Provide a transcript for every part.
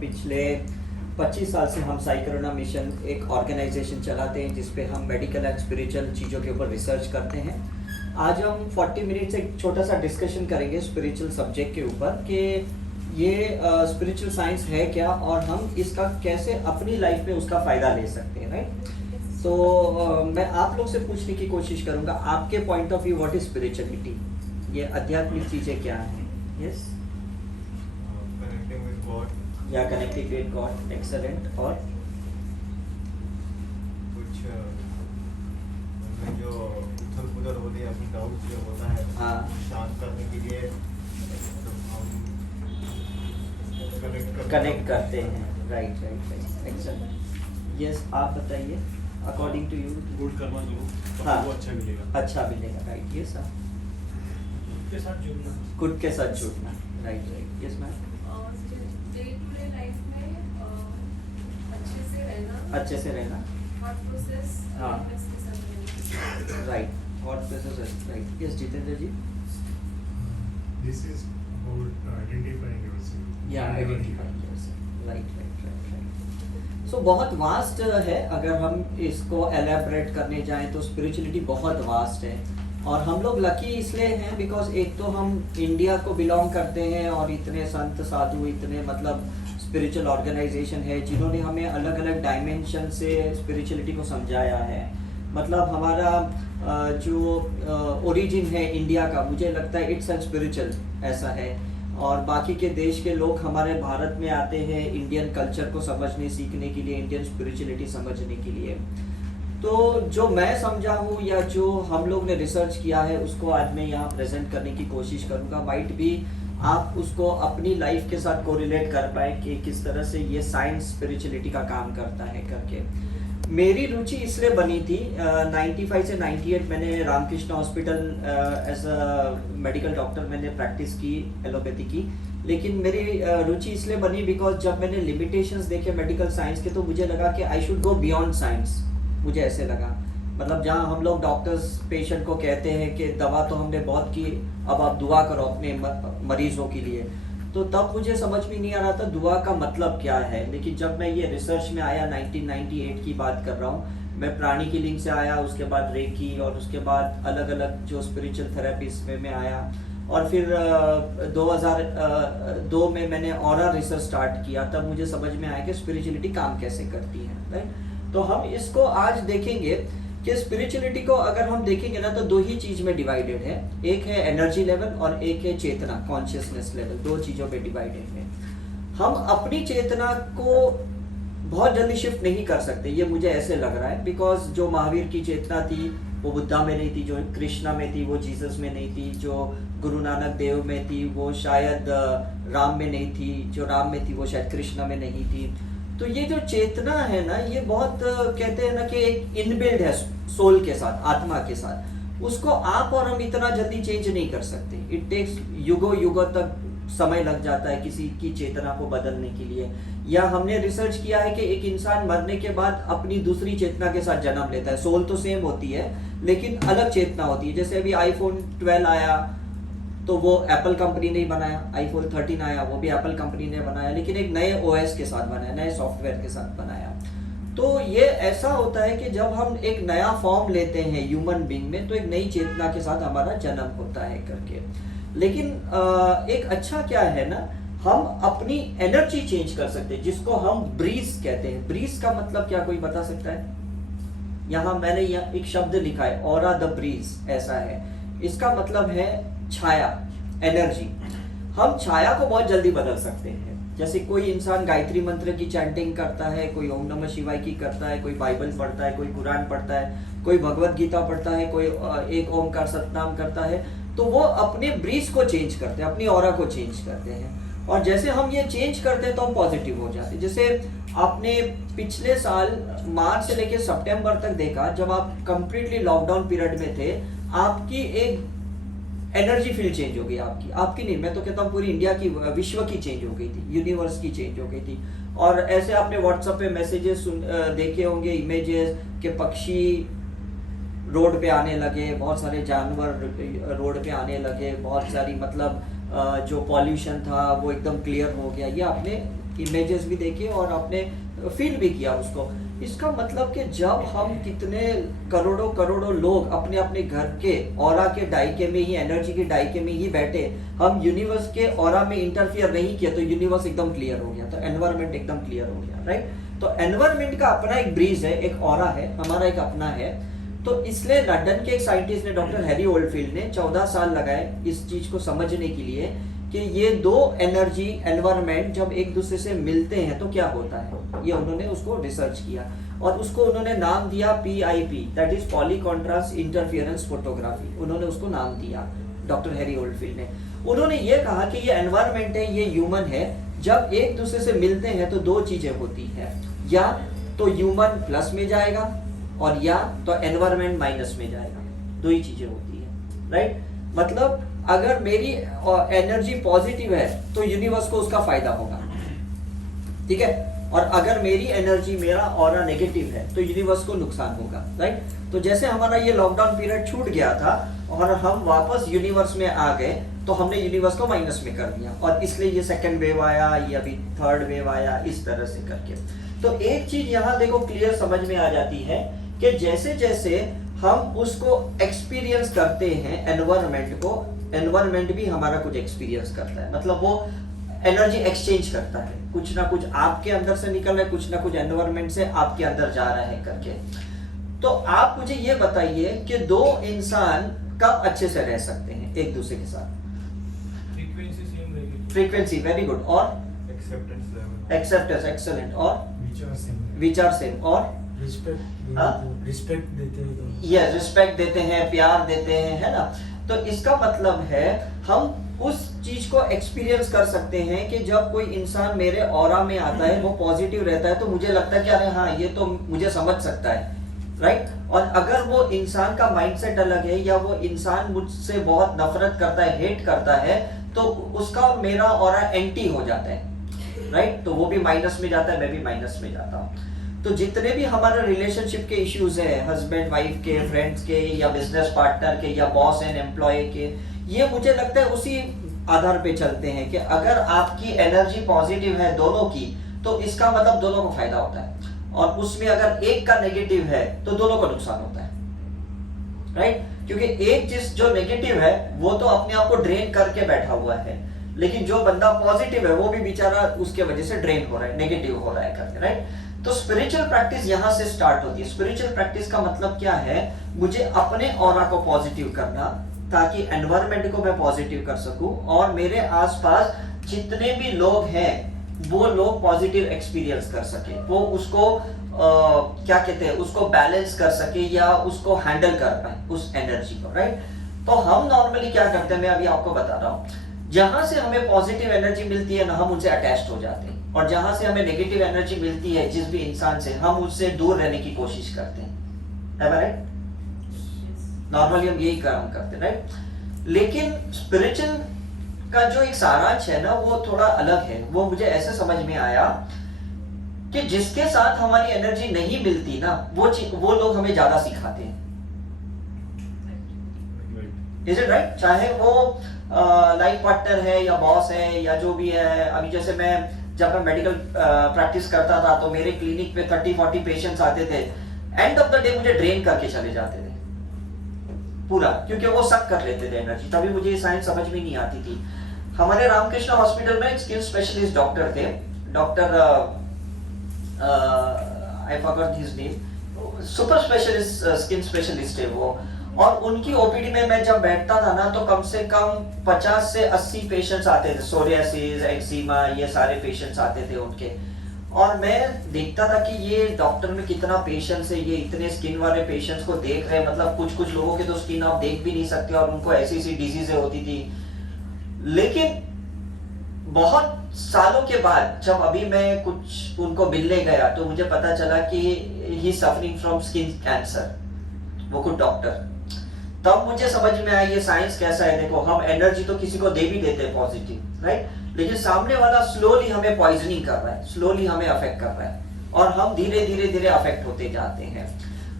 पिछले 25 साल से हम साई करुणा मिशन एक ऑर्गेनाइजेशन चलाते हैं जिस पे हम मेडिकल एंड स्पिरिचुअल चीज़ों के ऊपर रिसर्च करते हैं। आज हम 40 मिनट से एक छोटा सा डिस्कशन करेंगे स्पिरिचुअल सब्जेक्ट के ऊपर कि ये स्पिरिचुअल साइंस है क्या और हम इसका कैसे अपनी लाइफ में उसका फ़ायदा ले सकते हैं, राइट। तो मैं आप लोग से पूछने की कोशिश करूँगा, आपके point of view what is spirituality, ये आध्यात्मिक चीज़ें क्या हैं? यस, connecting with God, या कनेक्टेड विद गॉड, एक्सेलेंट। और कुछ उनमें जो उथल पुथल होती है, अपनी डाउट जो होता है, हाँ। शांत करने के लिए हम कनेक्ट करते हैं, right right right, excellent. Yes, आप बताइए according to you. Good karma करो तो हाँ। आपको अच्छा मिलेगा। अच्छा मिलेगा, राइट। यस सर, के साथ जुड़ना। खुद के साथ जुड़ना, right right. Yes ma'am. Day to day life में अच्छे से रहना, थॉट प्रोसेस हाँ। के साथ रहना। Right, thought process, right. Yes Jitendra ji. This is about identifying yourself. या identifying yourself, right right right right. So बहुत वास्ट है, अगर हम इसको एलैबोरेट करने जाएं तो स्पिरिचुअलिटी बहुत वास्ट है। और हम लोग लकी इसलिए हैं बिकॉज एक तो हम इंडिया को बिलोंग करते हैं और इतने संत साधु, इतने मतलब स्पिरिचुअल ऑर्गेनाइजेशन है जिन्होंने हमें अलग अलग डायमेंशन से स्पिरिचुअलिटी को समझाया है। मतलब हमारा जो ओरिजिन है इंडिया का, मुझे लगता है इट्स स्पिरिचुअल ऐसा है। और बाकी के देश के लोग हमारे भारत में आते हैं इंडियन कल्चर को समझने सीखने के लिए, इंडियन स्पिरिचुअलिटी समझने के लिए। तो जो मैं समझा हूँ या जो हम लोग ने रिसर्च किया है उसको आज मैं यहाँ प्रेजेंट करने की कोशिश करूँगा। माइट भी आप उसको अपनी लाइफ के साथ कोरिलेट कर पाए कि किस तरह से ये साइंस स्पिरिचुअलिटी का काम करता है करके। मेरी रुचि इसलिए बनी थी 95 से 98 मैंने Ramakrishna hospital as a medical doctor मैंने प्रैक्टिस की, एलोपैथी की। लेकिन मेरी रुचि इसलिए बनी बिकॉज जब मैंने लिमिटेशंस देखे मेडिकल साइंस के तो मुझे लगा कि I should go beyond science. मुझे ऐसे लगा, मतलब जहाँ हम लोग डॉक्टर्स पेशेंट को कहते हैं कि दवा तो हमने बहुत की, अब आप दुआ करो अपने मरीजों के लिए, तो तब मुझे समझ में नहीं आ रहा था दुआ का मतलब क्या है। लेकिन जब मैं ये रिसर्च में आया, 1998 की बात कर रहा हूँ मैं, प्राणी की लिंक से आया, उसके बाद रेकी और उसके बाद अलग अलग जो स्पिरिचुअल थेरेपीज में मैं आया। और फिर 2002 में मैंने ऑरा रिसर्च स्टार्ट किया, तब मुझे समझ में आया कि स्पिरिचुअलिटी काम कैसे करती है, राइट। तो हम इसको आज देखेंगे कि स्पिरिचुअलिटी को अगर हम देखेंगे ना तो दो ही चीज में डिवाइडेड है, एक है एनर्जी लेवल और एक है चेतना, कॉन्शियसनेस लेवल। दो चीजों पे डिवाइडेड है। हम अपनी चेतना को बहुत जल्दी शिफ्ट नहीं कर सकते, ये मुझे ऐसे लग रहा है, बिकॉज जो महावीर की चेतना थी वो बुद्धा में नहीं थी, जो कृष्णा में थी वो जीसस में नहीं थी, जो गुरु नानक देव में थी वो शायद राम में नहीं थी, जो राम में थी वो शायद कृष्णा में नहीं थी। तो ये जो चेतना है ना, ये बहुत कहते हैं ना कि एक इनबिल्ड है सोल के साथ, आत्मा के साथ। उसको आप और हम इतना जल्दी चेंज नहीं कर सकते। इट टेक्स युगों तक समय लग जाता है किसी की चेतना को बदलने के लिए। या हमने रिसर्च किया है कि एक इंसान मरने के बाद अपनी दूसरी चेतना के साथ जन्म लेता है। सोल तो सेम होती है लेकिन अलग चेतना होती है। जैसे अभी iPhone 12 आया तो वो एप्पल कंपनी ने बनाया, iPhone 13 आया वो भी एप्पल कंपनी ने बनाया, लेकिन एक नए OS के साथ बनाया, नए सॉफ्टवेयर के साथ बनाया। तो ये ऐसा होता है कि जब हम एक नया फॉर्म लेते हैं ह्यूमन बीइंग में तो एक नई चेतना के साथ हमारा जन्म होता है करके। लेकिन एक अच्छा क्या है ना, हम अपनी एनर्जी चेंज कर सकते हैं जिसको हम ब्रीज कहते हैं। ब्रीज का मतलब क्या कोई बता सकता है? यहाँ मैंने यहाँ एक शब्द लिखा है, ऑरा द ब्रीज, ऐसा है। इसका मतलब है छाया, एनर्जी। हम छाया को बहुत जल्दी बदल सकते हैं। जैसे कोई इंसान गायत्री मंत्र की चैंटिंग करता है, कोई ओम नमः शिवाय की करता है, कोई बाइबल पढ़ता है, कोई कुरान पढ़ता है, कोई भगवत गीता पढ़ता है, कोई एक ओमकार सतनाम करता है, तो वो अपने ब्रीज को चेंज करते हैं, अपनी ऑरा को चेंज करते हैं। और जैसे हम ये चेंज करते हैं तो हम पॉजिटिव हो जाते हैं। जैसे आपने पिछले साल मार्च से लेकर सितंबर तक देखा, जब आप कंप्लीटली लॉकडाउन पीरियड में थे, आपकी एक एनर्जी फील्ड चेंज हो गई। आपकी नहीं, मैं तो कहता हूँ पूरी इंडिया की, विश्व की चेंज हो गई थी, यूनिवर्स की चेंज हो गई थी। और ऐसे आपने व्हाट्सएप पे मैसेजेस देखे होंगे, इमेजेस के पक्षी रोड पे आने लगे, बहुत सारे जानवर रोड पे आने लगे, बहुत सारी मतलब जो पॉल्यूशन था वो एकदम क्लियर हो गया। ये आपने इमेजेस भी देखे और आपने फील भी किया उसको। इसका मतलब कि जब हम कितने करोड़ों करोड़ों लोग अपने अपने घर के ऑरा के डाइके में ही, एनर्जी के डाइके में ही बैठे, हम यूनिवर्स के ऑरा में इंटरफियर नहीं किया तो यूनिवर्स एकदम क्लियर हो गया, तो एनवायरनमेंट एकदम क्लियर हो गया, राइट। तो एनवायरनमेंट का अपना एक ब्रीज है, एक ऑरा है, हमारा एक अपना है। तो इसलिए लंदन के एक साइंटिस्ट ने, डॉक्टर हैरी ओल्डफील्ड ने 14 साल लगाए इस चीज को समझने के लिए कि ये दो एनर्जी एनवायरनमेंट जब एक दूसरे से मिलते हैं तो क्या होता है। ये उन्होंने उसको रिसर्च किया और उसको उन्होंने नाम दिया PIP, that is poly contrast interference photography. उन्होंने उसको नाम दिया डॉक्टर हैरी ओल्डफील्ड ने। उन्होंने ये कहा कि ये एनवायरनमेंट है, ये ह्यूमन है, जब एक दूसरे से मिलते हैं तो दो चीजें होती हैं, या तो ह्यूमन प्लस में जाएगा और या तो एनवायरनमेंट माइनस में जाएगा, दो ही चीजें होती है, राइट। मतलब अगर मेरी एनर्जी पॉजिटिव है तो यूनिवर्स को उसका फायदा होगा, ठीक है, और अगर मेरी एनर्जी, मेरा ऑरा नेगेटिव है तो यूनिवर्स को नुकसान होगा, राइट। तो जैसे हमारा ये लॉकडाउन पीरियड छूट गया था और हम वापस यूनिवर्स में आ गए तो हमने यूनिवर्स को माइनस में कर दिया और इसलिए ये सेकंड वेव आया, ये अभी थर्ड वेव आया, इस तरह से करके। तो एक चीज यहाँ देखो क्लियर समझ में आ जाती है कि जैसे जैसे हम उसको एक्सपीरियंस करते हैं एनवायरनमेंट को, एनवायरनमेंट भी हमारा कुछ एक्सपीरियंस करता है, मतलब वो एनर्जी एक्सचेंज करता है, कुछ ना कुछ आपके अंदर से निकल रहा है, कुछ ना कुछ एनवायरनमेंट से आपके अंदर जा रहा है करके। तो आप मुझे ये बताइए कि दो इंसान कब अच्छे से रह सकते हैं एक दूसरे के साथ? फ्रीक्वेंसी सेम रहेगी। फ्रीक्वेंसी, वेरी गुड, और एक्सेप्टेंस लेवल, एक्सेप्टेंस, एक्सेलेंट, और विचार सेम, विचार सेम, और रिस्पेक्ट देते हैं, ये रिस्पेक्ट देते हैं, प्यार देते हैं, है ना। तो इसका मतलब है हम उस चीज को एक्सपीरियंस कर सकते हैं कि जब कोई इंसान मेरे ऑरा में आता है, वो पॉजिटिव रहता है, तो मुझे लगता है कि अरे हाँ ये तो मुझे समझ सकता है, राइट। और अगर वो इंसान का माइंडसेट अलग है या वो इंसान मुझसे बहुत नफरत करता है, हेट करता है, तो उसका और मेरा ऑरा एंटी हो जाता है, राइट। तो वो भी माइनस में जाता है, मैं भी माइनस में जाता हूँ। तो जितने भी हमारे रिलेशनशिप के इश्यूज है, हस्बैंड वाइफ के, फ्रेंड्स के, या बिजनेस पार्टनर के, या बॉस एंड एम्प्लॉय के, ये मुझे लगता है उसी आधार पे चलते हैं कि अगर आपकी एनर्जी पॉजिटिव है दोनों की तो इसका मतलब दोनों को फायदा होता है, और उसमें अगर एक का नेगेटिव है तो दोनों को नुकसान होता है, राइट। क्योंकि एक चीज जो नेगेटिव है वो तो अपने आप को ड्रेन करके बैठा हुआ है, लेकिन जो बंदा पॉजिटिव है वो भी बेचारा उसके वजह से ड्रेन हो रहा है, नेगेटिव हो रहा है करके, राइट। तो स्पिरिचुअल प्रैक्टिस यहां से स्टार्ट होती है। स्पिरिचुअल प्रैक्टिस का मतलब क्या है? मुझे अपने ऑरा को पॉजिटिव करना ताकि एनवायरनमेंट को मैं पॉजिटिव कर सकूं और मेरे आसपास जितने भी लोग हैं वो लोग पॉजिटिव एक्सपीरियंस कर सके, वो उसको क्या कहते हैं, उसको बैलेंस कर सके या उसको हैंडल कर पाए उस एनर्जी को, राइट। तो हम नॉर्मली क्या करते हैं, मैं अभी आपको बता रहा हूँ, जहां से हमें पॉजिटिव एनर्जी मिलती है ना, हम उनसे अटैच्ड हो जाते हैं, और जहां से हमें नेगेटिव एनर्जी मिलती है जिस भी इंसान से, हम उससे दूर रहने की कोशिश करते हैं, राइट। नॉर्मली हम यही काम करते हैं, राइट। लेकिन स्पिरिचुअल का जो एक सारांश है ना वो थोड़ा अलग है। वो मुझे ऐसे समझ में आया कि जिसके साथ हमारी एनर्जी नहीं मिलती ना वो लोग हमें ज्यादा सिखाते हैं, इज इट राइट? चाहे वो लाइफ पार्टनर है या बॉस है या जो भी है। अभी जैसे जब मैं मेडिकल प्रैक्टिस करता था तो मेरे क्लिनिक पे 30-40 पेशेंट्स आते थे, एंड ऑफ द डे मुझे ड्रेन करके चले जाते थे पूरा, क्योंकि वो सब कर लेते थे एनर्जी। तभी मुझे ये साइंस समझ में नहीं आती थी। हमारे रामकृष्ण हॉस्पिटल में एक स्किन स्पेशलिस्ट डॉक्टर थे, doctor I forgot his name, super specialist skin specialist है वो। और उनकी ओपीडी में मैं जब बैठता था ना तो कम से कम 50 से 80 पेशेंट्स आते थे, सोरियासिस, एक्जिमा, ये सारे पेशेंट्स आते थे उनके। और मैं देखता था कि ये डॉक्टर में कितना पेशेंस है, ये इतने स्किन वाले पेशेंट्स को देख रहे हैं। मतलब कुछ लोगों के तो स्किन आप देख भी नहीं सकते और उनको ऐसी डिजीजें होती थी। लेकिन बहुत सालों के बाद जब अभी मैं कुछ उनको मिलने गया तो मुझे पता चला कि ही सफरिंग फ्रॉम स्किन कैंसर, वो खुद डॉक्टर। तब मुझे समझ में आया ये साइंस कैसा है। देखो, हम एनर्जी तो किसी को दे भी देते हैं पॉजिटिव, राइट, लेकिन सामने वाला स्लोली हमें पॉइजनिंग कर रहा है, स्लोली हमें अफेक्ट कर रहा है और हम धीरे धीरे अफेक्ट होते जाते हैं।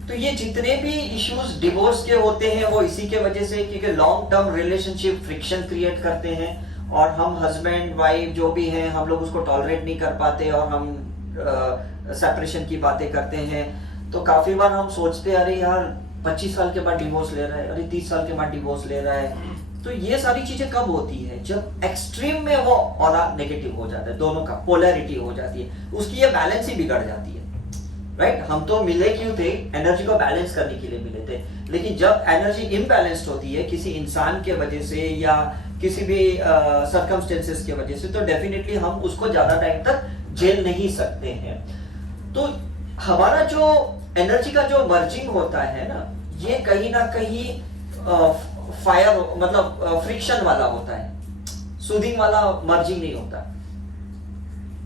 तो ये जितने भी इश्यूज डिवोर्स के होते हैं वो इसी के वजह से, क्योंकि long term relationship friction create करते हैं और हम हस्बैंड वाइफ जो भी हैं हम लोग उसको टॉलरेट नहीं कर पाते और हम सेपरेशन की बातें करते हैं। तो काफी बार हम सोचते हैं अरे यार 25 साल के बाद डिवोर्स ले रहा है, अरे 30 साल के बाद डिवोर्स ले रहा है। तो ये सारी चीजें कब होती है? जब एक्सट्रीम में वो ऑरा नेगेटिव हो जाता है, दोनों का पोलैरिटी हो जाती है, उसकी ये बैलेंस ही बिगड़ जाती है। राइट हम तो मिले क्यों थे? एनर्जी को बैलेंस करने के लिए मिले थे। लेकिन जब एनर्जी इम्बैलेंस्ड होती है किसी इंसान के वजह से या किसी भी सर्कमस्टेंसेस के वजह से, तो डेफिनेटली हम उसको ज्यादा टाइम तक झेल नहीं सकते हैं। तो हमारा जो एनर्जी का जो मर्जिंग होता है ना, ये कहीं ना कहीं फायर मतलब फ्रिक्शन वाला होता है, सूदिंग वाला मर्जिंग नहीं होता।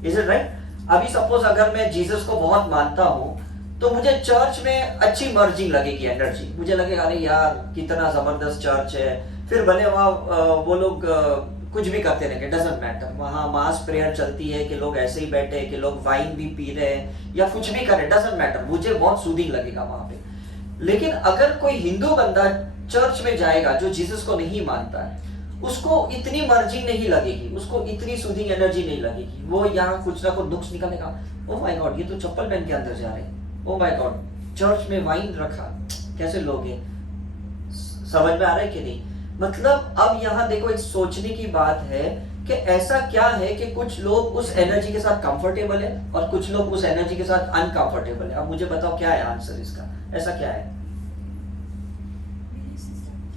Is it right? अभी सपोज अगर मैं जीसस को बहुत मानता हूं तो मुझे चर्च में अच्छी मर्जिंग लगेगी एनर्जी, मुझे लगेगा अरे यार कितना जबरदस्त चर्च है। फिर भले वहां वो लोग कुछ भी करते रहेंगे, डजंट मैटर, वहां मास प्रेयर चलती है कि लोग ऐसे ही बैठे हैं, कि लोग वाइन भी पी रहे हैं या कुछ भी करें, डजंट मैटर, मुझे बहुत सूदिंग लगेगा वहां पे। लेकिन अगर कोई हिंदू बंदा चर्च में जाएगा जो जीसस को नहीं मानता है, उसको इतनी मर्जिंग नहीं लगेगी, उसको इतनी सूदिंग एनर्जी नहीं लगेगी। वो यहाँ कुछ ना कुछ नुक्स निकालेगा, ओह माय गॉड ये तो चप्पल पहन के अंदर जा रहे हैं, ओह माय गॉड चर्च में वाइन रखा, कैसे लोग हैं। समझ में आ रहा है कि नहीं? मतलब अब यहाँ देखो एक सोचने की बात है कि ऐसा क्या है कि कुछ लोग उस एनर्जी के साथ कंफर्टेबल है और कुछ लोग उस एनर्जी के साथ अनकंफर्टेबल है। अब मुझे बताओ क्या है आंसर इसका, ऐसा क्या है?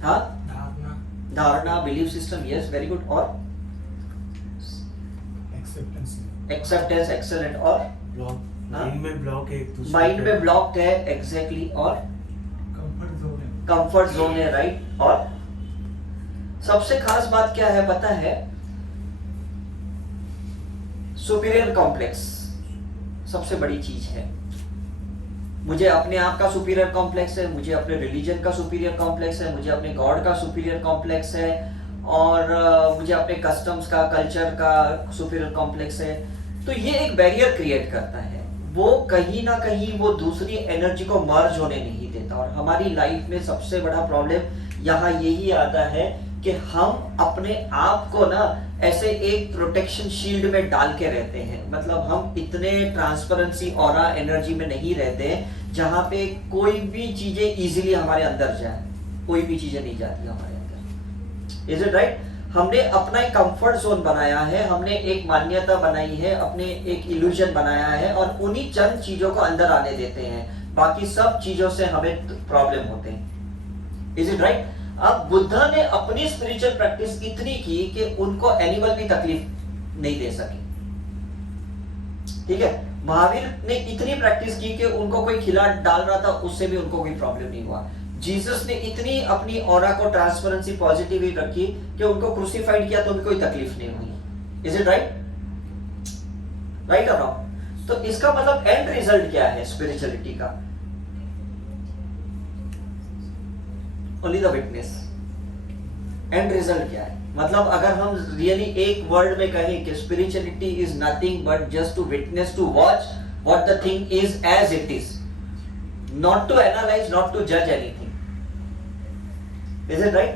हाँ, धारणा, belief system, yes very good. और एक्सेप्टेंस, एक्सेलेंट। और माइंड में ब्लॉक है, माइंड में ब्लॉक है, एग्जैक्टली। और कंफर्ट जोन है। कंफर्ट जोन है, राइट। और सबसे खास बात क्या है पता है? सुपीरियर कॉम्प्लेक्स सबसे बड़ी चीज है। मुझे अपने आप का सुपीरियर कॉम्प्लेक्स है, मुझे अपने रिलीजन का सुपीरियर कॉम्प्लेक्स है, मुझे अपने गॉड का सुपीरियर कॉम्प्लेक्स है, और मुझे अपने कस्टम्स का, कल्चर का सुपीरियर कॉम्प्लेक्स है। तो ये एक बैरियर क्रिएट करता है, वो कहीं ना कहीं वो दूसरी एनर्जी को मर्ज होने नहीं देता। और हमारी लाइफ में सबसे बड़ा प्रॉब्लम यहाँ यही आता है कि हम अपने आप को ना ऐसे एक प्रोटेक्शन शील्ड में डाल के रहते हैं। मतलब हम इतने ट्रांसपेरेंसी ऑरा एनर्जी में नहीं रहते जहां पे कोई भी चीजें इजीली हमारे अंदर जाए, कोई भी चीजें नहीं जाती हमारे अंदर। Is it right? हमने अपना एक कंफर्ट जोन बनाया है, हमने एक मान्यता बनाई है, अपने एक इल्यूजन बनाया है, और उन्हीं चंद चीजों को अंदर आने देते हैं, बाकी सब चीजों से हमें प्रॉब्लम होते हैं। Is it right? अब बुद्धा ने अपनी स्पिरिचुअल प्रैक्टिस इतनी की कि उनको एनिमल भी तकलीफ नहीं दे सके। ठीक है, महावीर ने इतनी प्रैक्टिस की कि उनको कोई खिला डाल रहा था उससे भी उनको कोई प्रॉब्लम नहीं हुआ। जीसस ने इतनी अपनी ऑरा को ट्रांसपेरेंसी पॉजिटिव ही रखी कि उनको क्रूसिफाइड किया तो उनको कोई तकलीफ नहीं हुई। Is it right? राइट और रॉन्ग? तो इसका मतलब एंड रिजल्ट क्या है स्पिरिचुअलिटी का? Only the witness. And result क्या है? मतलब अगर हम रियली एक वर्ड में कहें कि spirituality is nothing but just to witness, to watch what the thing is as it is, not to analyse, not to जज एनीथिंग। Is it right?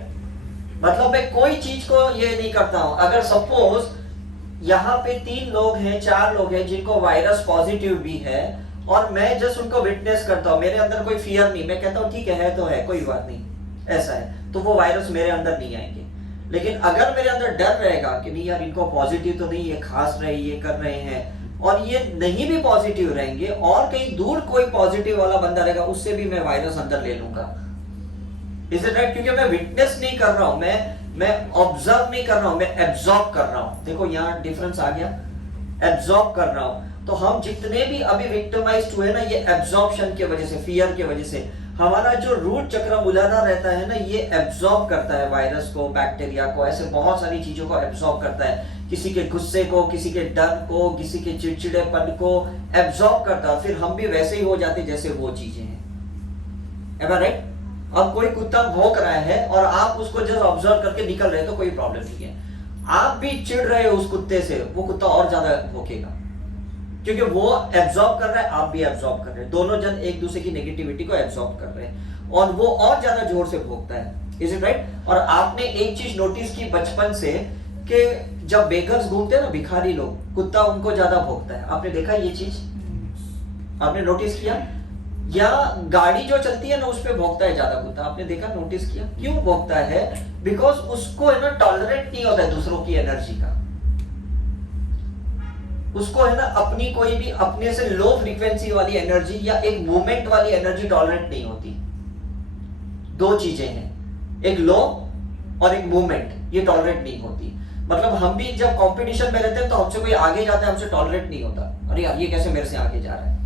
मतलब मैं कोई चीज को ये नहीं करता हूं। अगर सपोज यहाँ पे 3 लोग हैं, 4 लोग हैं जिनको वायरस पॉजिटिव भी है, और मैं जस्ट उनको विटनेस करता हूं, मेरे अंदर कोई फियर नहीं, मैं कहता हूं ठीक है तो है, कोई बात नहीं, ऐसा है, तो वो वायरस मेरे अंदर नहीं आएंगे। लेकिन अगर मेरे अंदर डर रहेगा कि नहीं यार इनको पॉजिटिव तो नहीं, ये खास रहे, ये कर रहे हैं, और ये नहीं भी पॉजिटिव रहेंगे और कहीं दूर कोई पॉजिटिव वाला बंदा रहेगा, उससे भी मैं वायरस अंदर ले लूंगा। Is it right? क्योंकि मैं विटनेस नहीं कर रहा हूं, मैं ऑब्जर्व नहीं कर रहा हूं, मैं एब्जॉर्ब कर रहा हूं। देखो यहाँ डिफरेंस आ गया, एब्जॉर्ब कर रहा हूं। तो हम जितने भी अभी विक्टिमाइज्ड हुए ना, ये एब्जॉर्प्शन की वजह से, फियर की वजह से, हमारा जो रूट चक्र मुलाना रहता है ना, ये एब्जॉर्ब करता है वायरस को, बैक्टीरिया को, ऐसे बहुत सारी चीजों को एब्जॉर्ब करता है। किसी के गुस्से को, किसी के डर को, किसी के चिड़चिड़ेपन को एब्जॉर्ब करता है, फिर हम भी वैसे ही हो जाते जैसे वो चीजें हैं। एम आई राइट? अब कोई कुत्ता भौंक रहा है और आप उसको जस्ट ऑब्जर्व करके निकल रहे हो तो कोई प्रॉब्लम नहीं है। आप भी चिढ़ रहे हो उस कुत्ते से, वो कुत्ता और ज्यादा भौंकेगा, क्योंकि वो एब्जॉर्ब कर रहा है, आप भी एब्जॉर्ब कर रहे हैं, दोनों जन एक दूसरे की नेगेटिविटी को एब्जॉर्ब कर रहे हैं, और वो और ज्यादा जोर से भौंकता है। Is it right? और आपने एक चीज नोटिस की बचपन से कि जब बेगर्स घूमते हैं ना, भिखारी लोग, कुत्ता उनको ज्यादा भौंकता है। आपने देखा ये चीज? आपने नोटिस किया? या गाड़ी जो चलती है ना उस पे भौंकता है ज्यादा कुत्ता। आपने देखा, नोटिस किया? क्यों भौंकता है? बिकॉज उसको है ना टॉलरेट नहीं होता है दूसरों की एनर्जी का। उसको है ना अपनी कोई भी अपने से लो फ्रीक्वेंसी वाली एनर्जी या एक मूवमेंट वाली एनर्जी टॉलरेट नहीं होती। दो चीजें हैं, एक लो और एक मूवमेंट, ये टॉलरेट नहीं होती। मतलब हम भी जब कंपटीशन में रहते हैं तो हमसे कोई आगे जाता है, हमसे टॉलरेट नहीं होता। अरे यार ये कैसे मेरे से आगे जा रहा है?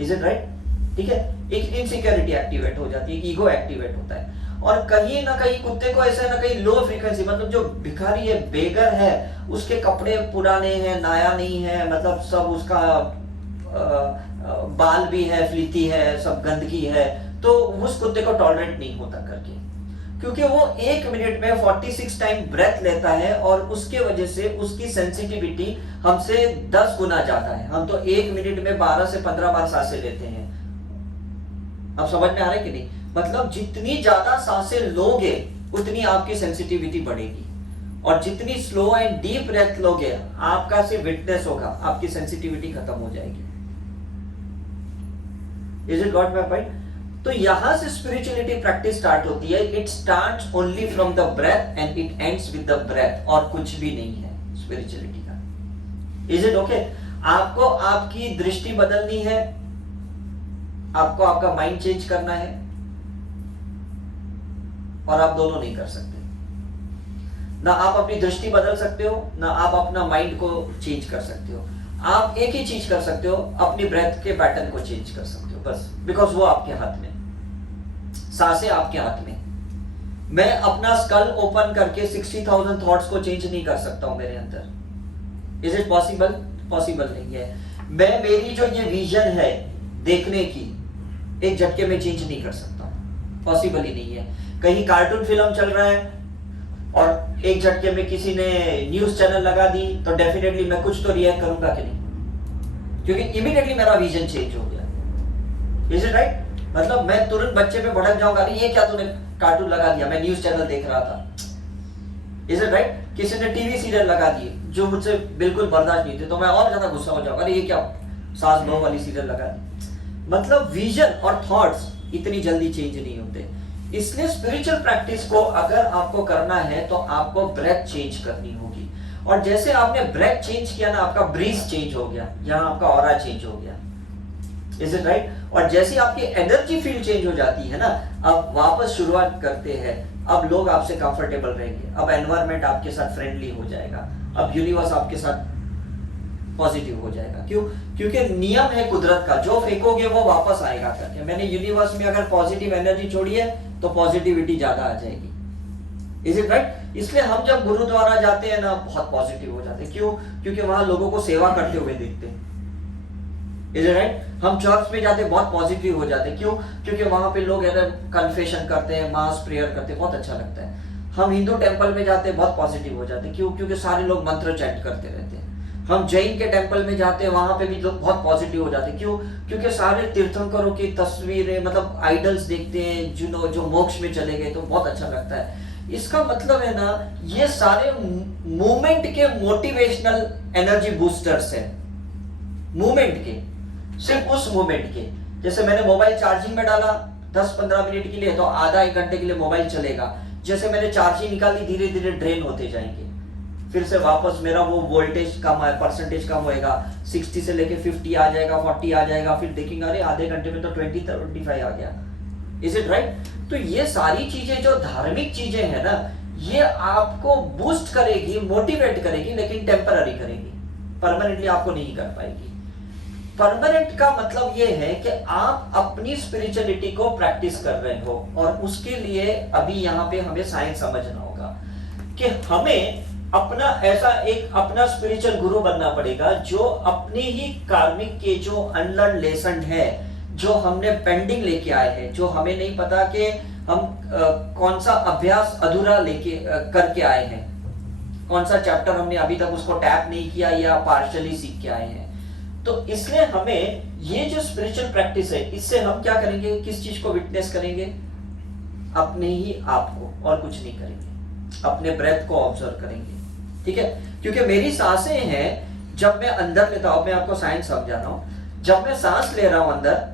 Is it right? ठीक है, एक इनसिक्योरिटी एक्टिवेट हो जाती है, एक ईगो एक्टिवेट होता है। और कहीं ना कहीं कुत्ते को ऐसा ना कहीं लो फ्रीक्वेंसी, मतलब जो भिखारी है, बेगर है, उसके कपड़े पुराने हैं, नया नहीं है, मतलब सब उसका बाल भी है, फ्लीती है, सब गंदगी है, तो उस कुत्ते को टॉलरेट नहीं होता करके, क्योंकि वो 1 मिनट में 46 टाइम ब्रेथ लेता है और उसके वजह से उसकी सेंसिटिविटी हमसे 10 गुना ज्यादा है। हम तो 1 मिनट में 12 से 15 बार सांसें लेते हैं। अब समझ में आ रहा है कि नहीं? मतलब जितनी ज्यादा सांसें लोगे उतनी आपकी सेंसिटिविटी बढ़ेगी, और जितनी स्लो एंड डीप ब्रेथ लोगे आपका सिर्फ विटनेस होगा, आपकी सेंसिटिविटी खत्म हो जाएगी। Is it got my point? तो यहां से स्पिरिचुअलिटी प्रैक्टिस स्टार्ट होती है। It starts only from the breath and it ends with the breath, और कुछ भी नहीं है स्पिरिचुअलिटी का। Is it okay? आपको आपकी दृष्टि बदलनी है, आपको आपका माइंड चेंज करना है, और आप दोनों नहीं कर सकते। ना आप अपनी दृष्टि बदल सकते हो, ना आप अपना माइंड को चेंज कर सकते हो। आप एक ही चीज कर सकते हो, अपनी ब्रेथ के पैटर्न को चेंज कर सकते हो, बस। बिकॉज वो आपके हाथ में, सांसें आपके हाथ में। मैं अपना स्कल ओपन करके 60,000 थॉट्स को चेंज नहीं कर सकता हूं मेरे अंदर। Is it possible? पॉसिबल नहीं है। मैं मेरी जो ये विजन है देखने की, एक झटके में चेंज नहीं कर सकता हूं, पॉसिबल ही नहीं है। कहीं कार्टून फिल्म चल रहा है और एक झटके में किसी ने न्यूज चैनल लगा दी, तो डेफिनेटली मैं कुछ तो रिएक्ट करूंगा कि नहीं, क्योंकि इमीडिएटली मेरा विजन चेंज हो गया। Is it right? मतलब मैं तुरंत बच्चे पे भड़क जाऊंगा, अरे ये क्या तूने कार्टून लगा दिया, मैं न्यूज चैनल देख रहा था। Is it right? किसी ने टीवी सीरियल लगा दिए जो मुझसे बिल्कुल बर्दाश्त नहीं थे, तो मैं और ज्यादा गुस्सा हो जाऊंगा, अरे ये क्या सास बहू वाली सीरियल लगा दी। मतलब विजन और थॉट्स इतनी जल्दी चेंज नहीं होते। इसलिए स्पिरिचुअल प्रैक्टिस को अगर आपको करना है तो आपको ब्रेथ चेंज करनी होगी, और जैसे आपने ब्रेथ चेंज किया ना, आपका ब्रीज चेंज हो गया, यहाँ आपका ऑरा चेंज हो गया। Is it right? और जैसे आपकी एनर्जी फील्ड चेंज हो जाती है ना, अब वापस शुरुआत करते हैं, अब लोग आपसे कंफर्टेबल रहेंगे, अब एनवायरनमेंट आपके साथ फ्रेंडली हो जाएगा, अब यूनिवर्स आपके साथ पॉजिटिव हो जाएगा। क्यों? क्योंकि नियम है कुदरत का, जो फेंकोगे वो वापस आएगा करके। मैंने यूनिवर्स में अगर पॉजिटिव एनर्जी छोड़ी है तो पॉजिटिविटी ज्यादा आ जाएगी। Is it right? इसलिए हम जब गुरुद्वारा जाते हैं ना, बहुत पॉजिटिव हो जाते हैं। क्यों? क्योंकि वहां लोगों को सेवा करते हुए देखते हैं। Is it right? हम चर्च में जाते बहुत पॉजिटिव हो जाते हैं। क्यों? क्योंकि वहां पे लोग कन्फेशन करते हैं, मास प्रेयर करते हैं, बहुत अच्छा लगता है। हम हिंदू टेंपल में जाते हैं, बहुत पॉजिटिव हो जाते हैं। क्यों? क्योंकि सारे लोग मंत्र चैंट करते रहते हैं। हम जैन के टेंपल में जाते हैं, वहां पे भी लोग बहुत पॉजिटिव हो जाते हैं। क्यों? क्योंकि सारे तीर्थंकरों की तस्वीरें, मतलब आइडल्स देखते हैं जो मोक्ष में चले गए, तो बहुत अच्छा लगता है। इसका मतलब है ना, ये सारे मूवमेंट के मोटिवेशनल एनर्जी बूस्टर्स है, मूवमेंट के, सिर्फ उस मूवमेंट के। जैसे मैंने मोबाइल चार्जिंग में डाला 10-15 मिनट के लिए, तो आधा 1 घंटे के लिए मोबाइल चलेगा। जैसे मैंने चार्जिंग निकाली, धीरे धीरे ड्रेन होते जाएंगे, फिर से वापस मेरा वो वोल्टेज कम है, परसेंटेज कम होएगा, 60 से लेके 50 आ जाएगा, 40 आ जाएगा, फिर देखेंगे अरे आधे घंटे में तो 20-25 आ गया। Is it right? तो ये सारी चीजें जो धार्मिक चीजें हैं ना, ये आपको बूस्ट करेगी, मोटिवेट करेगी, लेकिन टेम्पररी करेगी, परमानेंटली आपको नहीं कर पाएगी। परमानेंट का मतलब ये है कि आप अपनी स्पिरिचुअलिटी को प्रैक्टिस कर रहे हो, और उसके लिए अभी यहाँ पे हमें साइंस समझना होगा कि हमें अपना ऐसा एक अपना स्पिरिचुअल गुरु बनना पड़ेगा, जो अपने ही कार्मिक के जो अनलर्न लेसन है, जो हमने पेंडिंग लेके आए हैं, जो हमें नहीं पता कि हम कौन सा अभ्यास अधूरा लेके करके आए हैं, कौन सा चैप्टर हमने अभी तक उसको टैप नहीं किया या पार्शियली सीख के आए हैं। तो इसलिए हमें ये जो स्पिरिचुअल प्रैक्टिस है, इससे हम क्या करेंगे, किस चीज को विटनेस करेंगे? अपने ही आप को, और कुछ नहीं करेंगे। अपने ब्रेथ को ऑब्जर्व करेंगे, ठीक है, क्योंकि मेरी सांसें हैं, जब मैं अंदर लेता हूं, मैं आपको साइंस समझा रहा हूं, जब मैं सांस ले रहा हूं अंदर,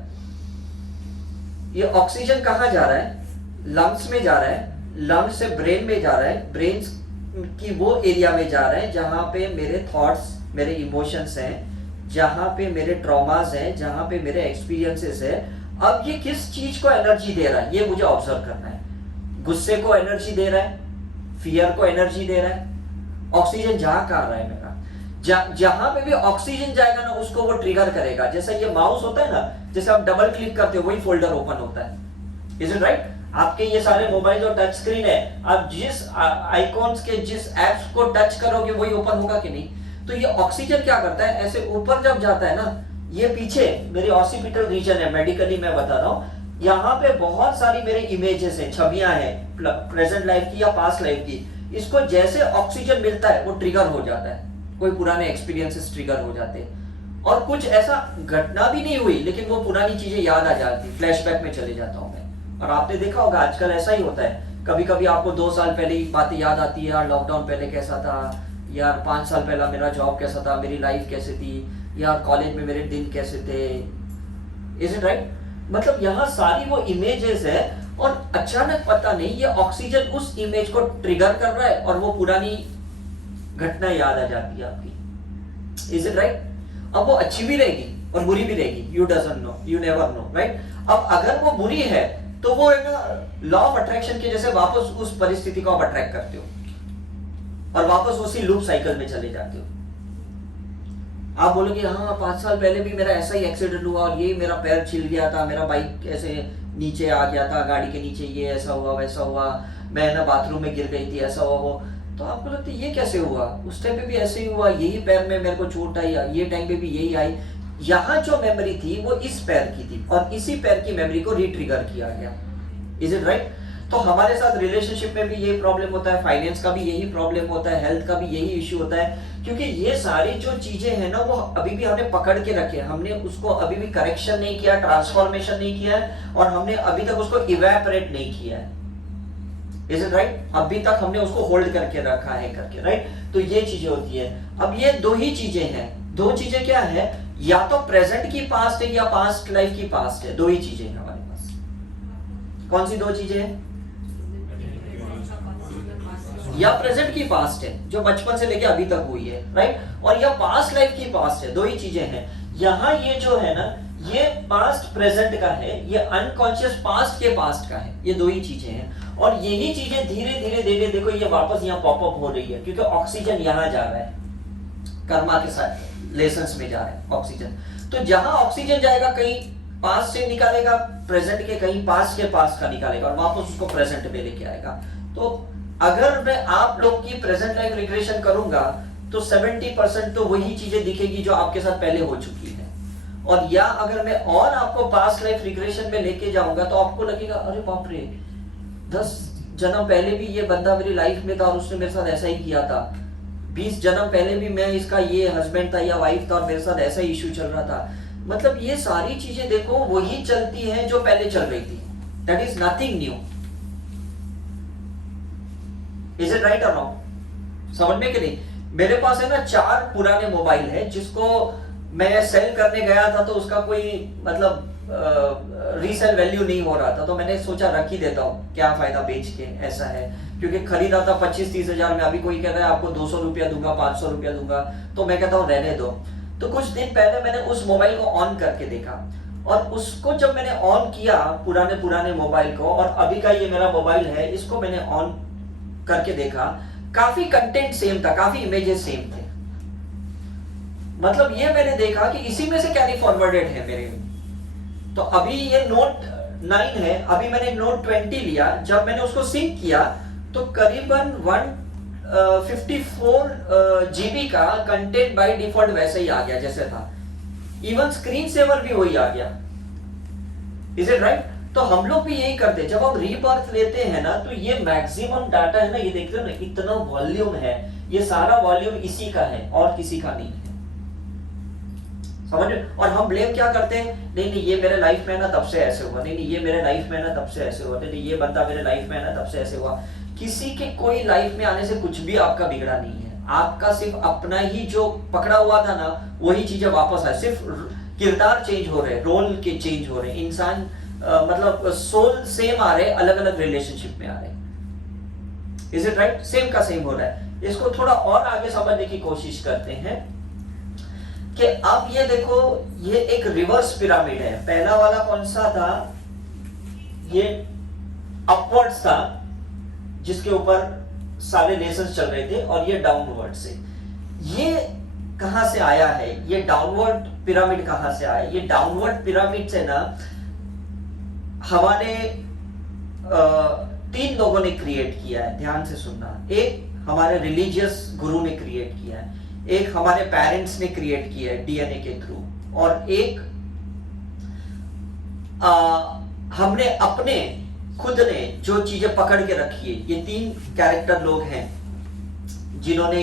ये ऑक्सीजन कहां जा रहा है? लंग्स में जा रहा है, लंग्स से ब्रेन में जा रहा है, ब्रेन की वो एरिया में जा रहा है जहां पे मेरे थॉट्स, मेरे इमोशंस हैं, जहां पे मेरे ट्रॉमास हैं, जहां पे मेरे एक्सपीरियंसेस है। अब ये किस चीज को एनर्जी दे रहा है, ये मुझे ऑब्जर्व करना है। गुस्से को एनर्जी दे रहा है, फियर को एनर्जी दे रहा है, ऑक्सीजन जहां कर रहा है मेरा, जहां पे भी ऑक्सीजन जाएगा ना, उसको वो ट्रिगर करेगा। जैसा ये माउस होता है ना, जैसे आप डबल क्लिक करते हो वही फोल्डर ओपन होता है। Is it right? आपके ये सारे मोबाइल जो टच स्क्रीन है, आप जिस आइकॉन्स के, जिस एप्स को टच करोगे वही ओपन होगा कि नहीं? तो ये ऑक्सीजन क्या करता है, ऐसे ऊपर जब जाता है ना, ये पीछे मेरी ऑसिपिटल रीजन है, मेडिकली मैं बता रहा हूं, यहाँ पे बहुत सारी मेरे इमेजेस हैं, छवियां हैं, प्रेजेंट लाइफ की या पास्ट लाइफ की। इसको जैसे ऑक्सीजन मिलता है वो ट्रिगर हो जाता है, कोई पुराने एक्सपीरियंसेस ट्रिगर हो जाते हैं, और कुछ ऐसा घटना भी नहीं हुई लेकिन वो पुरानी चीजें याद आ जाती, फ्लैशबैक में चले जाता हूं मैं। और आपने देखा होगा आजकल ऐसा ही होता है, कभी कभी आपको 2 साल पहले की बातें याद आती है, यार लॉकडाउन पहले कैसा था, यार 5 साल पहला मेरा जॉब कैसा था, मेरी लाइफ कैसी थी, यार कॉलेज में मेरे दिन कैसे थे। Is it right? मतलब यहाँ सारी वो इमेजेस है, और अचानक पता नहीं ये ऑक्सीजन उस इमेज को ट्रिगर कर रहा है और वो पुरानी घटना याद आ जाती है आपकी। Is it right? अब वो अच्छी भी रहेगी और बुरी भी रहेगी, you doesn't know, you never know, right? अब अगर वो बुरी है तो वो है ना, लॉ ऑफ अट्रैक्शन के जैसे वापस उस परिस्थिति को आप अट्रैक्ट करते हो और वापस उसी लूप साइकिल में चले जाते हो। आप बोलोगे हाँ 5 साल पहले भी मेरा ऐसा ही एक्सीडेंट हुआ और ये मेरा पैर छिल गया था, मेरा बाइक ऐसे नीचे आ गया था, गाड़ी के नीचे ये ऐसा हुआ वैसा हुआ, मैं ना बाथरूम में गिर गई थी, ऐसा हुआ वो। तो आपको लगता है ये कैसे हुआ, उस टाइम पे भी ऐसे ही हुआ, यही पैर में मेरे को चोट आई, ये टाइम पे भी यही आई। यहाँ जो मेमोरी थी वो इस पैर की थी और इसी पैर की मेमोरी को रीट्रिगर किया गया। Is it right? तो हमारे साथ रिलेशनशिप में भी यही प्रॉब्लम होता है, फाइनेंस का भी यही प्रॉब्लम होता है, हेल्थ का भी यही इश्यू होता है, क्योंकि ये सारी जो चीजें हैं ना वो अभी भी हमने पकड़ के रखे, हमने उसको अभी भी करेक्शन नहीं किया, ट्रांसफॉर्मेशन नहीं किया है, और हमने अभी तक उसको इवेपोरेट नहीं किया है। Is it right? अभी तक हमने उसको होल्ड करके रखा है करके, राइट? तो ये चीजें होती है। अब ये 2 ही चीजें हैं, 2 चीजें क्या है, या तो प्रेजेंट की पास्ट है या पास्ट लाइफ की पास्ट है, 2 ही चीजें हैं हमारे पास। कौन सी 2 चीजें हैं? या प्रेजेंट की पास्ट है जो बचपन से लेके अभी तक हुई है, राइट? और या पास्ट लाइफ की पास्ट है, 2 ही चीजें हैं। यहाँ ये जो है ना, ये पास्ट प्रेजेंट का है, ये अनकॉन्शियस पास्ट के पास्ट का है, ये 2 ही चीजें हैं। और यही चीजें धीरे धीरे धीरे देखो ये वापस यहाँ पॉपअप हो रही है, क्योंकि ऑक्सीजन यहाँ जा रहा है, कर्मा के साथ लेसन्स में जा रहा है ऑक्सीजन। तो जहां ऑक्सीजन जाएगा कहीं पास्ट से निकालेगा प्रेजेंट के, कहीं पास्ट के पास्ट का निकालेगा और वापस उसको प्रेजेंट में लेके आएगा। तो अगर मैं आप लोग की प्रेजेंट लाइफ रिग्रेशन करूंगा तो 70% तो वही चीजें दिखेगी जो आपके साथ पहले हो चुकी है, और या अगर मैं और आपको पास्ट लाइफ रिग्रेशन में लेके जाऊंगा तो आपको लगेगा अरे बाप रे, 10 जन्म पहले भी ये बंदा मेरी लाइफ में था और उसने मेरे साथ ऐसा ही किया था, 20 जन्म पहले भी मैं इसका ये हस्बैंड था या वाइफ था और मेरे साथ ऐसा इश्यू चल रहा था। मतलब ये सारी चीजें देखो वही चलती हैं जो पहले चल रही थी, that is nothing new. Is it right और रॉन्ग? समझ में कि नहीं? मेरे पास है ना 4 पुराने मोबाइल है, जिसको मैं सेल करने गया था तो उसका कोई मतलब रीसेल वैल्यू नहीं हो रहा था, तो मैंने सोचा रख ही देता हूँ, क्या फायदा बेच के, ऐसा है। क्योंकि खरीदा था 25-30 हजार में, अभी कोई कहता है आपको 200 रुपया दूंगा, 500 रुपया दूंगा, तो मैं कहता हूँ रहने दो। तो कुछ दिन पहले मैंने उस मोबाइल को ऑन करके देखा, और उसको जब मैंने ऑन किया पुराने मोबाइल को, और अभी का ये मेरा मोबाइल है, इसको मैंने ऑन करके देखा, काफी कंटेंट सेम था, काफी इमेजेस सेम थे। मतलब ये मैंने देखा कि इसी में से कैरी फॉरवर्डेड है मेरे। तो अभी ये नोट 9 है, अभी मैंने नोट 20 लिया, जब मैंने उसको सिंक किया तो करीबन 154 GB का कंटेंट बाय डिफॉल्ट वैसे ही आ गया जैसे था, इवन स्क्रीन सेवर भी वही आ गया। Is it right? तो हम लोग भी यही करते हैं, जब हम रीबर्थ लेते हैं ना, तो ये मैक्सिमम डाटा है ना, ये देखते हो ना इतना वॉल्यूम है, ये सारा वॉल्यूम इसी का है और किसी का नहीं है, समझ? और हम ब्लेम क्या करते हैं, नहीं ये मेरे लाइफ में ना तब से ऐसे हुआ, नहीं ये मेरे लाइफ में ना तब से ऐसे हुआ, नहीं ये बंदा मेरे लाइफ में ना तब से ऐसे हुआ। किसी के कोई लाइफ में आने से कुछ भी आपका बिगड़ा नहीं है, आपका सिर्फ अपना ही जो पकड़ा हुआ था ना वही चीजें वापस आए, सिर्फ किरदार चेंज हो रहे, रोल के चेंज हो रहे, इंसान मतलब सोल सेम आ रहे, अलग अलग रिलेशनशिप में आ रहे। Is it right? सेम का सेम हो रहा है। इसको थोड़ा और आगे समझने की कोशिश करते हैं कि अब ये देखो, ये एक रिवर्स पिरामिड है। पहला वाला कौन सा था? ये अपवर्ड्स था जिसके ऊपर सारे लेसन्स चल रहे थे, और ये डाउनवर्ड से। ये कहां से आया है? ये डाउनवर्ड पिरामिड कहां से आया? ये डाउनवर्ड पिरामिड से ना हमारे 3 लोगों ने क्रिएट किया है। ध्यान से सुनना। एक हमारे रिलीजियस गुरु ने क्रिएट किया है, एक हमारे पेरेंट्स ने क्रिएट किया है डीएनए के थ्रू, और एक हमने अपने खुद ने जो चीजें पकड़ के रखी है। ये 3 कैरेक्टर लोग हैं जिन्होंने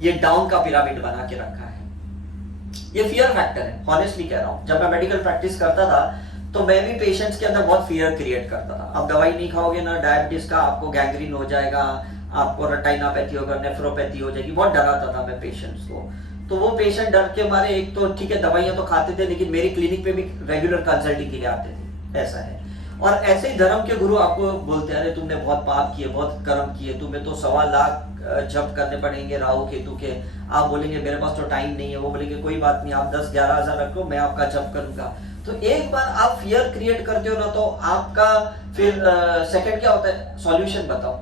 ये डाउन का पिरामिड बना के रखा है। ये फियर फैक्टर है, ऑनेस्टली कह रहा हूं। जब मैं मेडिकल प्रैक्टिस करता था तो मैं भी पेशेंट्स के अंदर बहुत फियर क्रिएट करता था। अब दवाई नहीं खाओगे ना डायबिटीज का, आपको गैंग्रीन हो जाएगा, आपको रेटिनोपैथी होगा, नेफ्रोपैथी हो जाएगी। बहुत डराता था मैं पेशेंट्स को। तो वो पेशेंट डर के मारे, एक तो ठीक है दवाइयां तो खाते थे, लेकिन मेरी क्लिनिक पे भी रेगुलर कंसल्टिंग के लिए आते थे। ऐसा है। और ऐसे ही धर्म के गुरु आपको बोलते हैं, अरे तुमने बहुत पाप किए, बहुत कर्म किए, तुम्हें तो 1.25 लाख जप करने पड़ेंगे राहु केतु के। आप बोलेंगे मेरे पास तो टाइम नहीं है, वो बोलेंगे कोई बात नहीं, आप 10-11 हजार रखो, मैं आपका जप करूंगा। तो एक बार आप फियर क्रिएट करते हो ना, तो आपका फिर सेकंड क्या होता है? सॉल्यूशन बताओ।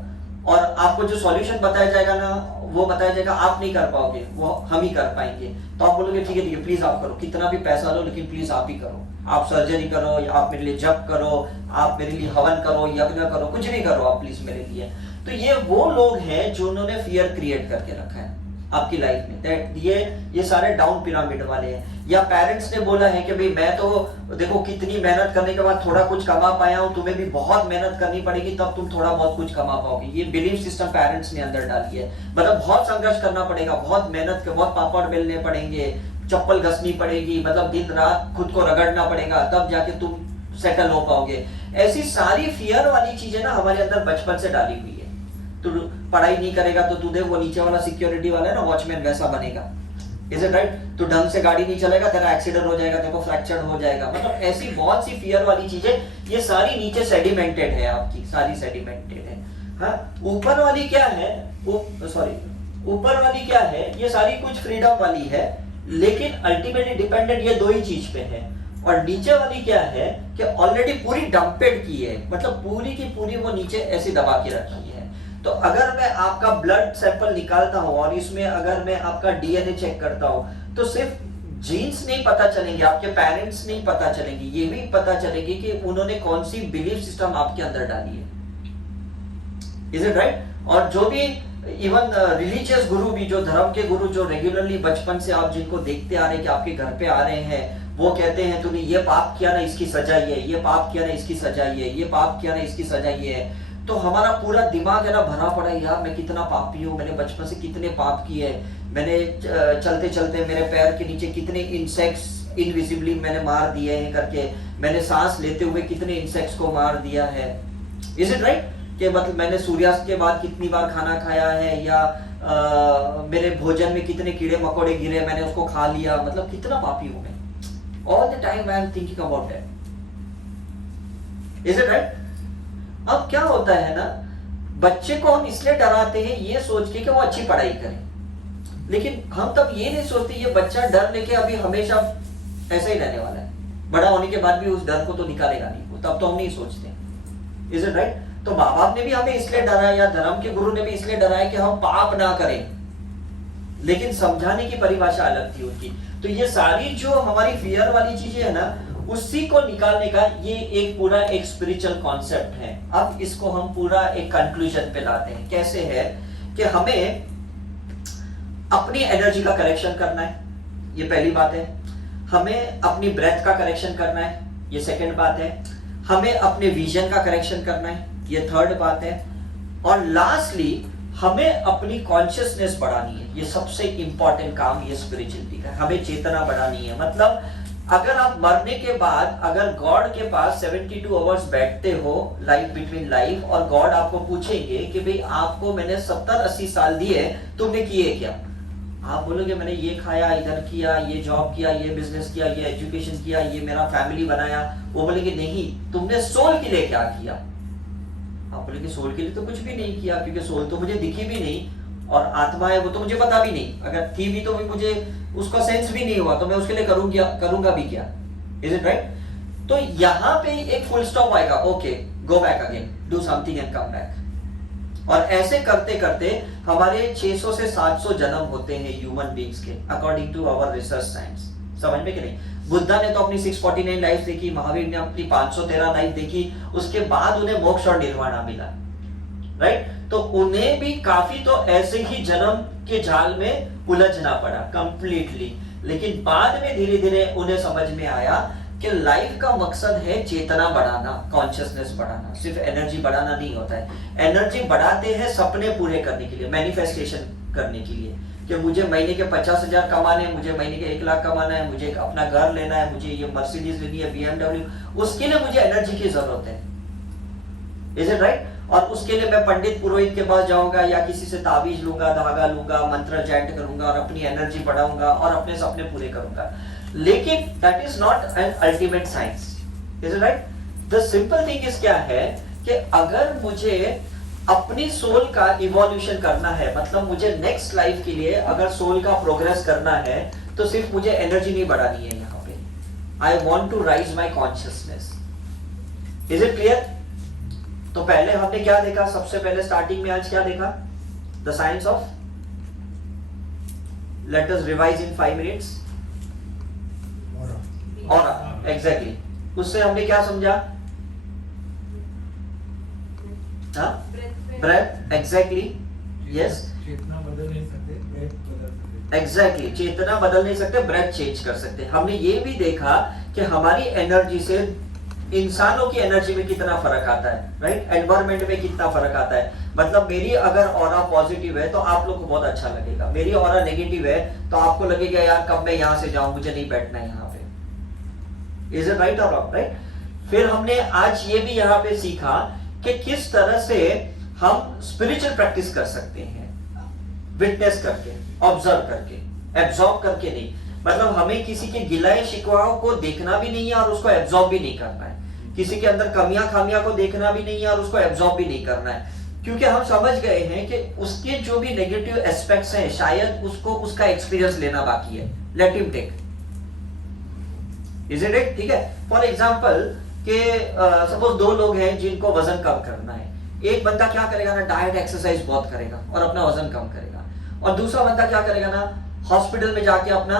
और आपको जो सॉल्यूशन बताया जाएगा ना, वो बताया जाएगा आप नहीं कर पाओगे, वो हम ही कर पाएंगे। तो आप बोलोगे ठीक है प्लीज आप करो, कितना भी पैसा लो, लेकिन प्लीज आप ही करो। आप सर्जरी करो, या आप मेरे लिए जप करो, आप मेरे लिए हवन करो, यज्ञ करो, कुछ भी करो आप प्लीज मेरे लिए। तो ये वो लोग हैं जो उन्होंने फियर क्रिएट करके रखा है आपकी लाइफ में। दैट ये सारे डाउन पिरामिड वाले हैं। या पेरेंट्स ने बोला है कि भाई मैं तो देखो कितनी मेहनत करने के बाद थोड़ा कुछ कमा पाया हूं, तुम्हें भी बहुत मेहनत करनी पड़ेगी तब तुम थोड़ा बहुत कुछ कमा पाओगे। ये बिलीफ सिस्टम पेरेंट्स ने अंदर डाली है। मतलब बहुत संघर्ष करना पड़ेगा, बहुत मेहनत के, बहुत पापड़ बेलने पड़ेंगे, चप्पल घसनी पड़ेगी, मतलब दिन रात खुद को रगड़ना पड़ेगा, तब जाके तुम सेटल हो पाओगे। ऐसी सारी फियर वाली चीजें ना हमारे अंदर बचपन से डाली हुई है। तू पढ़ाई नहीं करेगा तो तू देख वो नीचे वाला सिक्योरिटी वाला है ना, वॉचमैन, वैसा बनेगा। Is it right? तू ढंग से गाड़ी नहीं चलेगा, तेरा एक्सीडेंट हो जाएगा, तेरे को फ्रैक्चर हो जाएगा। मतलब ऐसी बहुत सी फियर वाली चीजें, ये सारी नीचे सेडिमेंटेड है, आपकी सारी सेडिमेंटेड है। हाँ, ऊपर वाली क्या है? ऊपर वाली क्या है? ये सारी कुछ फ्रीडम वाली है, लेकिन अल्टीमेटली डिपेंडेंट ये 2 ही चीज पे है। और नीचे वाली क्या है कि ऑलरेडी पूरी डंपेड की है, मतलब पूरी की पूरी वो नीचे ऐसी दबा के रखी है। तो अगर मैं आपका ब्लड सैंपल निकालता हूं और इसमें अगर मैं आपका डीएनए चेक करता हूं, तो सिर्फ जीन्स नहीं पता चलेंगे, आपके पेरेंट्स नहीं पता चलेंगे, ये भी पता चलेगी कि उन्होंने कौन सी बिलीफ सिस्टम आपके अंदर डाली है। Is it right? और जो भी इवन रिलीजियस गुरु भी, जो धर्म के गुरु, जो रेगुलरली बचपन से आप जिनको देखते आ रहे हैं कि आपके घर पे आ रहे हैं, वो कहते हैं तूने ये पाप किया ना इसकी सजा ये है, ये पाप किया ना इसकी सजा ये है, ये पाप किया ना इसकी सजा ये है। तो हमारा पूरा दिमाग है ना भरा पड़ा है, यार मैं कितना पापी हूँ, मैंने बचपन से कितने पाप किए, मैंने चलते चलते मेरे पैर के नीचे कितने इंसेक्ट्स इनविजिबली मैंने मार दिए हैं करके, मैंने सांस लेते हुए कितने इंसेक्ट्स को मार दिया है। Is it right? कि मतलब मैंने सूर्यास्त के बाद कितनी बार खाना खाया है, या मेरे भोजन में कितने कीड़े मकोड़े गिरे, मैंने उसको खा लिया। मतलब कितना पापी हूं मैं। All the time I am thinking about that. Is it right? अब क्या होता है ना, बच्चे को हम इसलिए डराते हैं ये सोच के कि वो अच्छी पढ़ाई करे, लेकिन हम तब ये नहीं सोचते ये बच्चा डर लेके अभी हमेशा ऐसा ही रहने वाला है, बड़ा होने के बाद भी उस डर को तो निकालेगा नहीं, वो तब तो हम नहीं सोचते। Is it right? तो माँ बाप ने भी हमें इसलिए डराया, या धर्म के गुरु ने भी इसलिए डराया कि हम पाप ना करें, लेकिन समझाने की परिभाषा अलग थी उनकी। तो ये सारी जो हमारी फियर वाली चीजें है ना, उसी को निकालने का ये एक पूरा एक स्पिरिचुअल कॉन्सेप्ट है। अब इसको हम पूरा एक कंक्लूजन पे लाते हैं। कैसे है कि हमें अपनी एनर्जी का करेक्शन करना है, ये पहली बात है। हमें अपनी ब्रेथ का करेक्शन करना है, ये सेकंड बात है। हमें अपने विजन का करेक्शन करना है, ये थर्ड बात है। और लास्टली हमें अपनी कॉन्शियसनेस बढ़ानी है, ये सबसे इंपॉर्टेंट काम ये स्पिरिचुअलिटी का। हमें चेतना बढ़ानी है, मतलब अगर आप मरने के बाद अगर गॉड के पास 72 आवर्स बैठते हो लाइफ बिटवीन लाइफ, और गॉड आपको पूछेंगे कि भाई आपको मैंने 70-80 साल दिए, तुमने किए क्या? आप बोलोगे मैंने ये खाया, इधर किया, ये जॉब किया, ये बिजनेस किया, ये एजुकेशन किया, ये मेरा फैमिली बनाया। वो बोलेंगे नहीं, तुमने सोल के लिए क्या किया? आप बोलेंगे सोल के लिए तो कुछ भी नहीं किया, क्योंकि सोल तो मुझे दिखी भी नहीं, और आत्मा है वो तो मुझे पता भी नहीं, अगर थी भी तो भी मुझे उसका सेंस भी नहीं हुआ, तो मैं उसके लिए करूंगा भी क्या? Is it right? तो यहाँ पे एक फुल स्टॉप आएगा, okay go back again, do something and come back. और ऐसे करते करते हमारे 600 से 700 जन्म होते हैं ह्यूमन बीइंग्स के, according to our research science. समझ में कि नहीं? बुद्धा ने तो अपनी 649 लाइफ देखी, महावीर ने अपनी 513 लाइफ देखी, उसके बाद उन्हें मोक्ष और निर्वाणा मिला, राइट? तो उन्हें भी काफी तो ऐसे ही जन्म के जाल में उलझना पड़ा कंप्लीटली, लेकिन बाद में धीरे धीरे उन्हें समझ में आया कि लाइफ का मकसद है चेतना बढ़ाना, कॉन्शियसनेस बढ़ाना, सिर्फ एनर्जी बढ़ाना नहीं होता है। एनर्जी बढ़ाते हैं सपने पूरे करने के लिए, मैनिफेस्टेशन करने के लिए, कि मुझे महीने के 50,000 कमाने हैं, मुझे महीने के 1 लाख कमाना है, मुझे अपना घर लेना है, मुझे ये मर्सिडीज लेनी है, BMW, उसके लिए मुझे एनर्जी की जरूरत है। Is it right? और उसके लिए मैं पंडित पुरोहित के पास जाऊंगा, या किसी से ताबीज लूंगा, धागा लूंगा, मंत्र चैंट करूंगा, और अपनी एनर्जी बढ़ाऊंगा और अपने सपने पूरे करूंगा। लेकिन that is not an ultimate science. Is it right? The simple thing is क्या है कि अगर मुझे अपनी सोल का इवोल्यूशन करना है, मतलब मुझे नेक्स्ट लाइफ के लिए अगर सोल का प्रोग्रेस करना है, तो सिर्फ मुझे एनर्जी नहीं बढ़ानी है यहाँ पे, I want to raise my consciousness. Is it clear? तो पहले हमने क्या देखा? सबसे पहले स्टार्टिंग में आज क्या देखा? The science of, let us revise in 5 minutes. Aura, exactly. उससे हमने क्या समझा? ब्रेथ, एग्जैक्टली, यस, चेतना बदल नहीं सकते, ब्रेथ बदल सकते। एग्जैक्टली, चेतना बदल नहीं सकते, ब्रेथ चेंज कर सकते। हमने ये भी देखा कि हमारी एनर्जी से इंसानों की एनर्जी में कितना फर्क आता है, राइट? एनवायरमेंट में कितना फर्क आता है। मतलब मेरी अगर ऑरा पॉजिटिव है तो आप लोग को बहुत अच्छा लगेगा, मेरी ऑरा नेगेटिव है तो आपको लगेगा यार कब मैं यहां से जाऊं, मुझे नहीं बैठना है यहाँ पे। इज इट राइट और रॉन्ग? राइट? फिर हमने आज ये भी यहाँ पे सीखा कि किस तरह से हम स्पिरिचुअल प्रैक्टिस कर सकते हैं, विटनेस करके, ऑब्जर्व करके, एब्जॉर्ब करके नहीं। मतलब हमें किसी के गिलाए शिकवाओं को देखना भी नहीं है और उसको एब्जॉर्ब भी नहीं करना है, किसी के अंदर कमियां खामियां को देखना भी नहीं है और उसको एब्जॉर्ब भी नहीं करना है, क्योंकि हम समझ गए हैं कि उसके जो भी नेगेटिव एस्पेक्ट्स हैं शायद उसको उसका एक्सपीरियंस लेना बाकी है। Let him take, is it? ठीक है। फॉर एग्जांपल कि सपोज 2 लोग हैं जिनको वजन कम करना है। एक बंदा क्या करेगा ना, डाइट एक्सरसाइज बहुत करेगा और अपना वजन कम करेगा, और दूसरा बंदा क्या करेगा ना, हॉस्पिटल में जाके अपना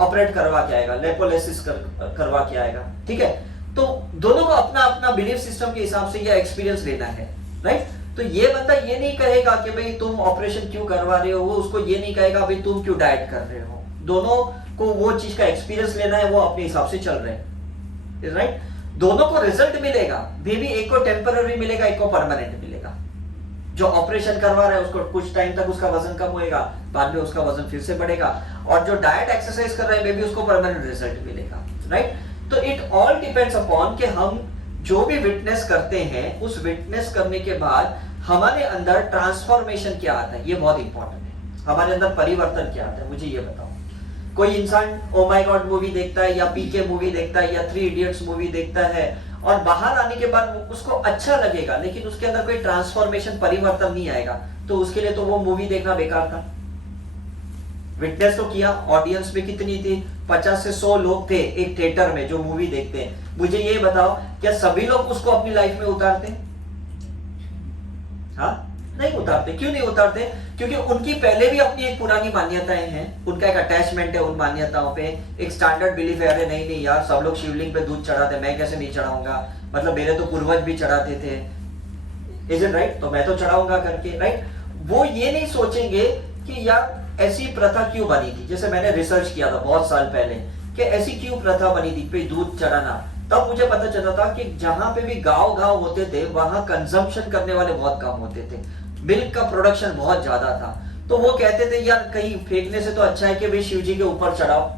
ऑपरेट करवा के आएगा, लेपोलिसिस करवा के आएगा। ठीक है, तो दोनों को अपना अपना बिलीफ सिस्टम के हिसाब से यह एक्सपीरियंस लेना है, राइट? तो ये बंदा ये नहीं कहेगा कि भाई तुम ऑपरेशन क्यों करवा रहे हो, वो उसको ये नहीं कहेगा भाई तुम क्यों डाइट कर रहे हो। दोनों को वो चीज का एक्सपीरियंस लेना है, वो अपने हिसाब से चल रहे हैं, राइट? दोनों को रिजल्ट मिलेगा, भी एक को टेम्पररी मिलेगा, एक को परमानेंट मिलेगा। जो ऑपरेशन करवा रहा है उसको कुछ टाइम तक उसका वजन कम होएगा, बाद में उसका वजन फिर से बढ़ेगा, और जो डाइट एक्सरसाइज कर रहा है मे भी उसको परमानेंट रिजल्ट मिलेगा, राइट? तो इट ऑल डिपेंड्स अपॉन कि हम जो भी विटनेस करते हैं उस विटनेस करने के बाद हमारे अंदर ट्रांसफॉर्मेशन क्या आता है, ये बहुत इंपॉर्टेंट है। हमारे अंदर परिवर्तन क्या आता है, मुझे ये बताओ। कोई इंसान ओ माय गॉड मूवी देखता है या पीके मूवी देखता है या 3 इडियट्स मूवी देखता है और बाहर आने के बाद उसको अच्छा लगेगा, लेकिन उसके अंदर कोई ट्रांसफॉर्मेशन, परिवर्तन नहीं आएगा, तो उसके लिए तो वो मूवी देखना बेकार था। विटनेस तो किया, ऑडियंस में कितनी थी, 50 से 100 लोग थे एक थिएटर में जो मूवी देखते हैं। मुझे ये बताओ, क्या सभी लोग उसको अपनी लाइफ में उतारते? हाँ, नहीं उतारते। क्यों नहीं उतारते? क्योंकि उनकी पहले भी अपनी एक पुरानी मान्यताएं हैं, उनका एक अटैचमेंट है उन मान्यताओं पे, एक स्टैंडर्ड बिलीफ है, अरे नहीं नहीं यार सब लोग शिवलिंग पे दूध चढ़ाते, मैं कैसे नहीं चढ़ाऊंगा, मतलब मेरे तो पूर्वज भी चढ़ाते थे, इज इट राइट? तो मैं तो चढ़ाऊंगा करके, राइट? वो ये नहीं सोचेंगे कि यार ऐसी प्रथा क्यों बनी थी। जैसे मैंने रिसर्च किया था बहुत साल पहले कि ऐसी क्यों प्रथा बनी थी पे दूध चढ़ाना, तब मुझे पता चला था कि जहां पे भी गांव होते थे वहां कंजम्पशन करने वाले बहुत कम होते थे, मिल्क का प्रोडक्शन बहुत ज्यादा था। तो वो कहते थे यार कहीं फेंकने से तो अच्छा है कि भाई शिव जी के ऊपर चढ़ाओ,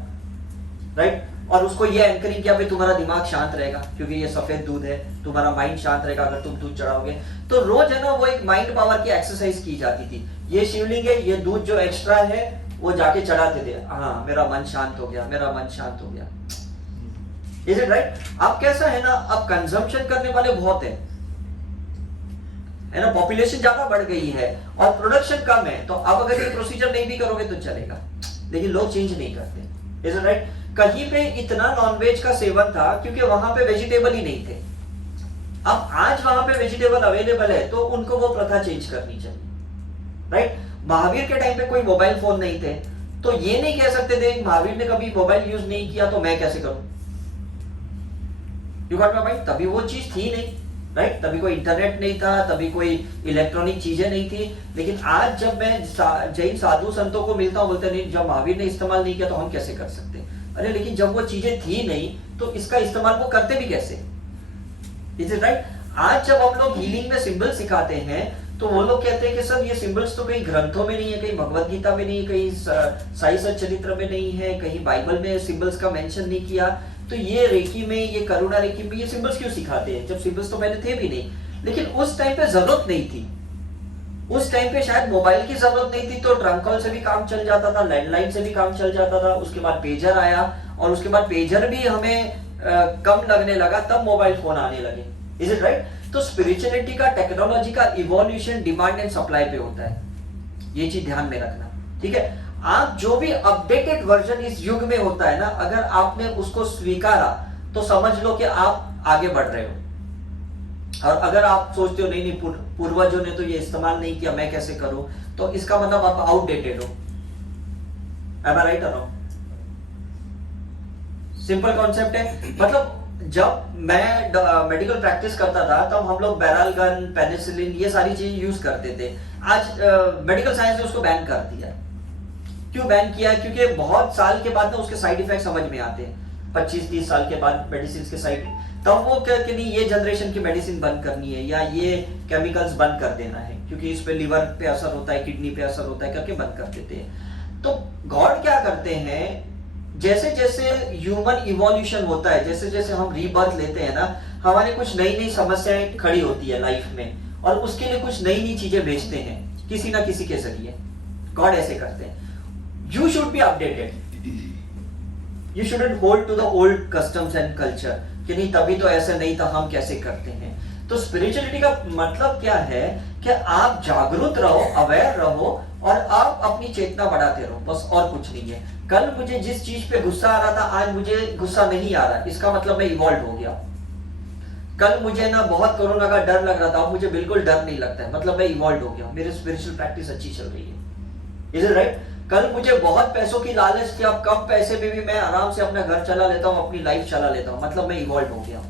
राइट। और उसको ये एंकरिंग किया भाई तुम्हारा दिमाग शांत रहेगा क्योंकि ये सफेद दूध है, तुम्हारा माइंड शांत रहेगा अगर तुम दूध चढ़ाओगे। तो रोज है ना वो एक माइंड पावर की एक्सरसाइज की जाती थी। ये शिवलिंग है, ये दूध जो एक्स्ट्रा है वो जाके चढ़ाते थे, हाँ मेरा मन शांत हो गया, मेरा मन शांत हो गया। Is it right? अब कैसा है ना, अब कंजम्पशन करने वाले बहुत है ना, पॉपुलेशन ज्यादा बढ़ गई है और प्रोडक्शन कम है, तो अब अगर ये प्रोसीजर नहीं भी करोगे तो चलेगा, लेकिन लोग चेंज नहीं करते। Is it right? कहीं पे इतना नॉनवेज का सेवन था क्योंकि वहां पे वेजिटेबल ही नहीं थे। अब आज वहां पे वेजिटेबल अवेलेबल है तो उनको वो प्रथा चेंज करनी चाहिए, राइट। महावीर के टाइम पे कोई मोबाइल फोन नहीं थे, तो ये नहीं कह सकते थे महावीर ने कभी मोबाइल यूज नहीं किया तो मैं कैसे करूं। You got my point? तभी वो चीज थी नहीं, राइट। तभी कोई इंटरनेट नहीं था, तभी कोई इलेक्ट्रॉनिक चीजें नहीं थी। लेकिन आज जब मैं जैन साधु संतों को मिलता हूं, बोलते नहीं जब महावीर ने इस्तेमाल नहीं किया तो हम कैसे कर सकते। अरे लेकिन जब वो चीजें थी नहीं तो इसका इस्तेमाल वो करते भी कैसे। Is it right? आज जब हम लोग हीलिंग में सिंबल सिखाते हैं तो वो लोग कहते हैं कि सर ये सिंबल्स तो कहीं ग्रंथों में नहीं है, कहीं भगवत गीता में नहीं है, कहीं साई सच्चरित्र में नहीं है, कहीं बाइबल में सिंबल्स का मेंशन नहीं किया, तो ये रेकी में, ये करुणा रेकी में ये सिंबल्स क्यों सिखाते हैं जब सिंबल्स तो पहले थे भी नहीं। लेकिन उस टाइम पे जरूरत नहीं थी, उस टाइम पे शायद मोबाइल की जरूरत नहीं थी, तो ट्रंक कॉल से भी काम चल जाता था, लैंडलाइन से भी काम चल जाता था। उसके बाद पेजर आया और उसके बाद पेजर भी हमें कम लगने लगा, तब मोबाइल फोन आने लगे। Is it right? तो स्पिरिचुअलिटी का, टेक्नोलॉजी का इवोल्यूशन डिमांड एंड सप्लाई पे होता है, ये चीज ध्यान में रखना, ठीक है। आप जो भी अपडेटेड वर्जन इस युग में होता है ना, अगर आपने उसको स्वीकारा तो समझ लो कि आप आगे बढ़ रहे हो। और अगर आप सोचते हो नहीं नहीं पूर्वजों ने तो ये इस्तेमाल नहीं किया, मैं कैसे करूं, तो इसका मतलब आप आउटडेटेड हो। एम आई राइट और रॉन्ग? सिंपल कॉन्सेप्ट है। मतलब जब मैं मेडिकल प्रैक्टिस करता था तब हम लोग बैरालगन, पेनिसिलिन ये सारी चीजें यूज करते थे। आज मेडिकल साइंस ने उसको बैन कर दिया। क्यों बैन किया? क्योंकि बहुत साल के बाद ना उसके साइड इफेक्ट समझ में आते हैं, 25-30 साल के बाद मेडिसिन के साइड, तब वो क्या कि नहीं ये जनरेशन की मेडिसिन बंद करनी है या ये केमिकल्स बंद कर देना है क्योंकि इस पे लिवर पे असर होता है, किडनी पे असर होता है, करके बंद कर देते हैं। तो गॉड क्या करते हैं, जैसे जैसे ह्यूमन इवोल्यूशन होता है, जैसे जैसे हम रीबर्थ लेते हैं ना, हमारे कुछ नई नई समस्याएं खड़ी होती है लाइफ में और उसके लिए कुछ नई नई चीजें भेजते हैं किसी ना किसी के जरिए। गॉड ऐसे करते हैं। You should be updated, you shouldn't hold to the old customs and culture कि नहीं तभी तो ऐसे नहीं था, हम कैसे करते हैं। तो स्पिरिचुअलिटी का मतलब क्या है कि आप जागरूक रहो, अवेयर रहो और आप अपनी चेतना बढ़ाते रहो, बस और कुछ नहीं है। कल मुझे जिस चीज पे गुस्सा आ रहा था आज मुझे गुस्सा नहीं आ रहा, इसका मतलब मैं इवॉल्व हो गया। कल मुझे ना बहुत कोरोना का डर लग रहा था, अब मुझे बिल्कुल डर नहीं लगता है, मतलब मैं इवॉल्व हो गया, मेरी स्पिरिचुअल प्रैक्टिस अच्छी चल रही है। Is it right? कल मुझे बहुत पैसों की लालच थी, अब कम पैसे में भी मैं आराम से अपना घर चला लेता हूं, अपनी लाइफ चला लेता हूं, मतलब मैं इवॉल्व हो गया।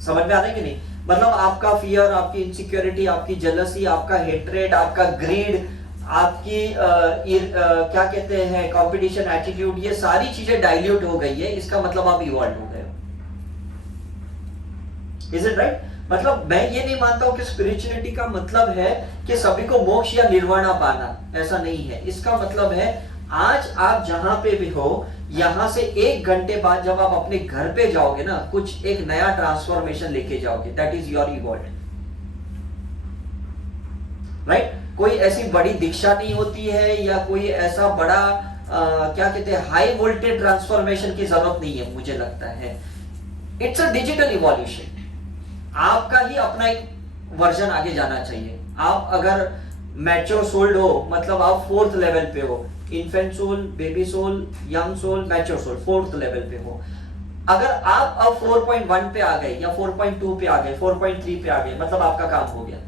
समझ में आ रहा है कि नहीं? मतलब आपका फियर, आपकी इनसिक्योरिटी, आपकी जेलसी, आपका हेट्रेड, आपका ग्रीड, आपकी क्या कहते हैं कंपटीशन एटीट्यूड, ये सारी चीजें डाइल्यूट हो गई है, इसका मतलब आप इवॉल्व हो गए हो। Is it right? मतलब मैं ये नहीं मानता हूं कि स्पिरिचुअलिटी का मतलब है कि सभी को मोक्ष या निर्वाणा पाना, ऐसा नहीं है। इसका मतलब है आज आप जहां पे भी हो, यहां से 1 घंटे बाद जब आप अपने घर पे जाओगे ना, कुछ एक नया ट्रांसफॉर्मेशन लेके जाओगे, that is your evolve, right? कोई ऐसी बड़ी दीक्षा नहीं होती है या कोई ऐसा बड़ा क्या कहते हैं हाई वोल्टेज ट्रांसफॉर्मेशन की जरूरत नहीं है, मुझे लगता है। It's a digital evolution. आपका ही अपना एक वर्जन आगे जाना चाहिए। आप अगर मैच्योर सोल्ड हो, मतलब आप 4th लेवल पे हो, infant soul, baby soul, young soul, mature soul 4th level पे हो। अगर आप अब 4.1 पे आ गए या 4.2 पे आ गए, 4.3 पे आ गए, मतलब आपका काम हो गया।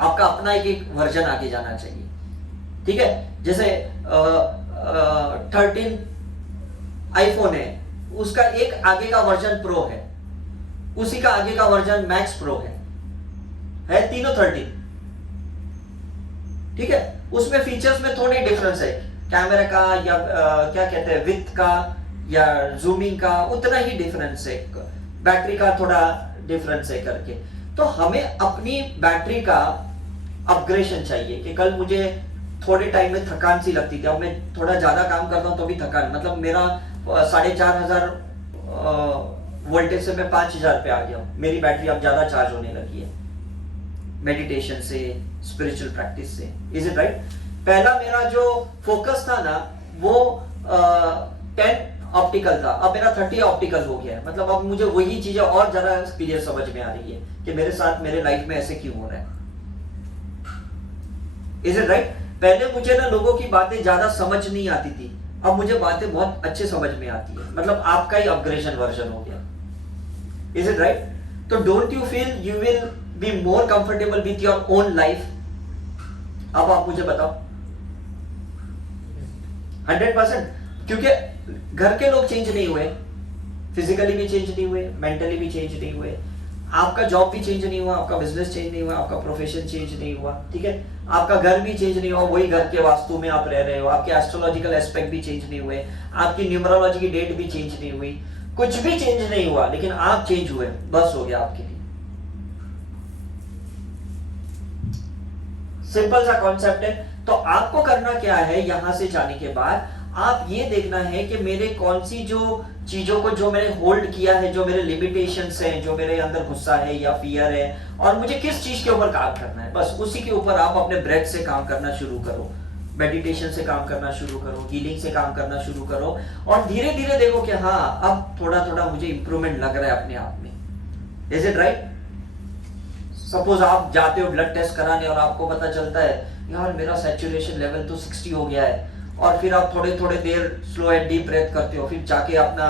आपका अपना एक वर्जन आगे जाना चाहिए, ठीक है? जैसे 13 आईफोन है, उसका एक आगे का वर्जन प्रो है, उसी का आगे का वर्जन मैक्स प्रो है तीनों 13, ठीक है? उसमें फीचर्स में थोड़ी डिफरेंस है, कैमरा का या क्या कहते हैं विड्थ का या जूमिंग का उतना ही डिफरेंस है, बैटरी का थोड़ा डिफरेंस है करके। तो हमें अपनी बैटरी का अपग्रेडेशन चाहिए कि कल मुझे थोड़े टाइम में थकान सी लगती थी, अब मैं थोड़ा ज्यादा काम करता हूँ तो भी थकान, मतलब मेरा 4,500 वोल्टेज से मैं 5,000 पे आ गया हूँ, मेरी बैटरी अब ज्यादा चार्ज होने लगी है मेडिटेशन से, स्पिरिचुअल प्रैक्टिस से। Is it right? पहला मेरा जो फोकस था ना वो 10 ऑप्टिकल था, अब मेरा 30 ऑप्टिकल हो गया है। मतलब अब मुझे वही चीजें और ज्यादा क्लियर समझ में आ रही है कि मेरे साथ मेरे लाइफ में ऐसे क्यों हो रहा है। Is it right? पहले मुझे ना लोगों की बातें ज्यादा समझ नहीं आती थी, अब मुझे बातें बहुत अच्छे समझ में आती है, मतलब आपका ही अपग्रेडेशन वर्जन हो गया। Is it right? तो don't you feel you will be more comfortable with your own life? अब आप मुझे बताओ। 100%, क्योंकि घर के लोग चेंज नहीं हुए, फिजिकली भी चेंज नहीं हुए, मेंटली भी चेंज नहीं हुए, आपका जॉब भी चेंज नहीं हुआ, आपका बिजनेस चेंज नहीं हुआ, आपका प्रोफेशन चेंज नहीं हुआ, ठीक है, आपका घर भी चेंज नहीं हुआ, वही घर के वास्तु में आप रह रहे हो, आपके एस्ट्रोलॉजिकल एस्पेक्ट भी चेंज नहीं हुए, आपकी न्यूमरोलॉजी की डेट भी चेंज नहीं हुई, कुछ भी चेंज नहीं हुआ, लेकिन आप चेंज हुए, बस हो गया आपके लिए। सिंपल सा कॉन्सेप्ट है। तो आपको करना क्या है, यहां से जाने के बाद आप ये देखना है कि मेरे कौन सी जो चीजों को जो मैंने होल्ड किया है, जो मेरे लिमिटेशंस हैं, जो मेरे अंदर गुस्सा है या फियर है, और मुझे किस चीज के ऊपर काम करना है, बस उसी के ऊपर आप अपने ब्रेथ से काम करना शुरू करो, मेडिटेशन से काम करना शुरू करो, हीलिंग से काम करना शुरू करो, और धीरे धीरे देखो कि हाँ अब थोड़ा थोड़ा मुझे इंप्रूवमेंट लग रहा है अपने आप में। Is it right? सपोज आप जाते हो ब्लड टेस्ट कराने और आपको पता चलता है यार मेरा सैचुरेशन लेवल तो 60 हो गया है, और फिर आप थोड़े थोड़े देर स्लो एंड डीप ब्रेथ करते हो, फिर जाके अपना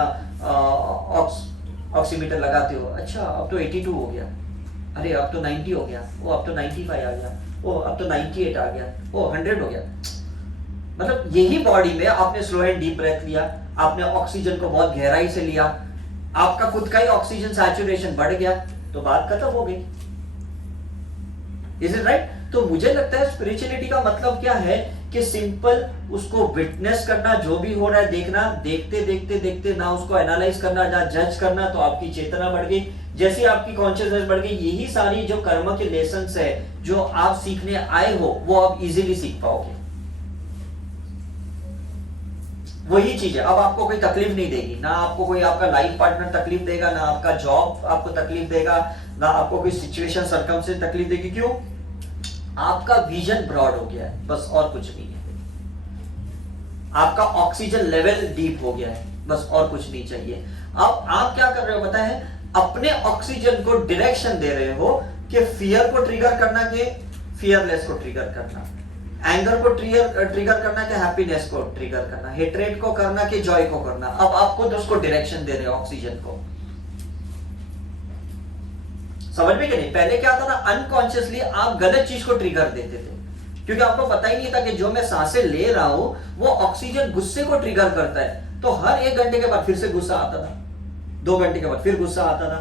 ऑक्सीमीटर लगाते हो, अच्छा अब तो 82 हो गया, अरे अब तो 90 हो गया, वो अब तो 95 आ गया, वो अब तो 98 आ गया, वो 100 हो गया। मतलब यही बॉडी में आपने स्लो एंड डीप ब्रेथ लिया, आपने ऑक्सीजन को बहुत गहराई से लिया, आपका खुद का ही ऑक्सीजन सैचुरेशन बढ़ गया, तो बात खत्म हो गई। Is it right? तो मुझे लगता है स्पिरिचुअलिटी का मतलब क्या है कि सिंपल उसको विटनेस करना, जो भी हो रहा है देखना, देखते देखते देखते ना उसको एनालाइज करना, ना जज करना, तो आपकी चेतना बढ़ गई। जैसे आपकी कॉन्शियसनेस बढ़ गई, यही सारी जो कर्म के लेसन्स है जो आप सीखने आए हो वो आप इजीली सीख पाओगे। वही चीज है, अब आपको कोई तकलीफ नहीं देगी, ना आपको कोई आपका लाइफ पार्टनर तकलीफ देगा, ना आपका जॉब आपको तकलीफ देगा, ना आपको कोई सिचुएशन सरकमस्टेंस तकलीफ देगी। क्यों? आपका विजन ब्रॉड हो गया है, बस और कुछ नहीं है। आपका ऑक्सीजन लेवल डीप हो गया है, बस और कुछ नहीं चाहिए। अब आप क्या कर रहे हो पता है? अपने ऑक्सीजन को डायरेक्शन दे रहे हो कि फियर को ट्रिगर करना, के फियरलेस को ट्रिगर करना, एंगर को ट्रिगर करना कि हैप्पीनेस को ट्रिगर करना, हेट्रेड को करना कि जॉय को करना। अब आप खुद उसको डायरेक्शन दे रहे हो ऑक्सीजन को। समझ में कि नहीं? पहले क्या था ना, अनकॉन्शियसली आप गलत चीज को ट्रिगर देते थे, क्योंकि आपको पता ही नहीं था कि जो मैं सांसें ले रहा हूं वो ऑक्सीजन गुस्से को ट्रिगर करता है। तो हर 1 घंटे के बाद फिर से गुस्सा आता था, 2 घंटे के बाद फिर गुस्सा आता था।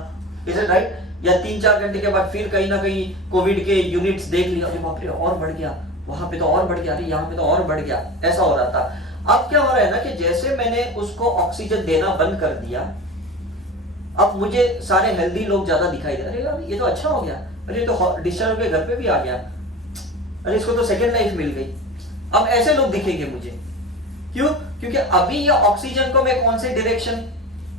Is it right? या 3-4 घंटे के बाद फिर कहीं ना कहीं कोविड के यूनिट्स देख लिया, अरे बाप रे और बढ़ गया, वहां पे तो और बढ़ गया, अरे यहाँ पे तो और बढ़ गया, ऐसा हो रहा था। अब क्या हो रहा है ना कि जैसे मैंने उसको ऑक्सीजन देना बंद कर दिया, अब मुझे सारे हेल्दी लोग ज्यादा दिखाई दे, अरे यार ये तो अच्छा हो गया, अरे तो डिस्चार्ज के घर पे भी आ गया, अरे इसको तो सेकेंड लाइफ मिल गई। अब ऐसे लोग दिखेंगे मुझे। क्यों? क्योंकि अभी ये ऑक्सीजन को मैं कौन से डायरेक्शन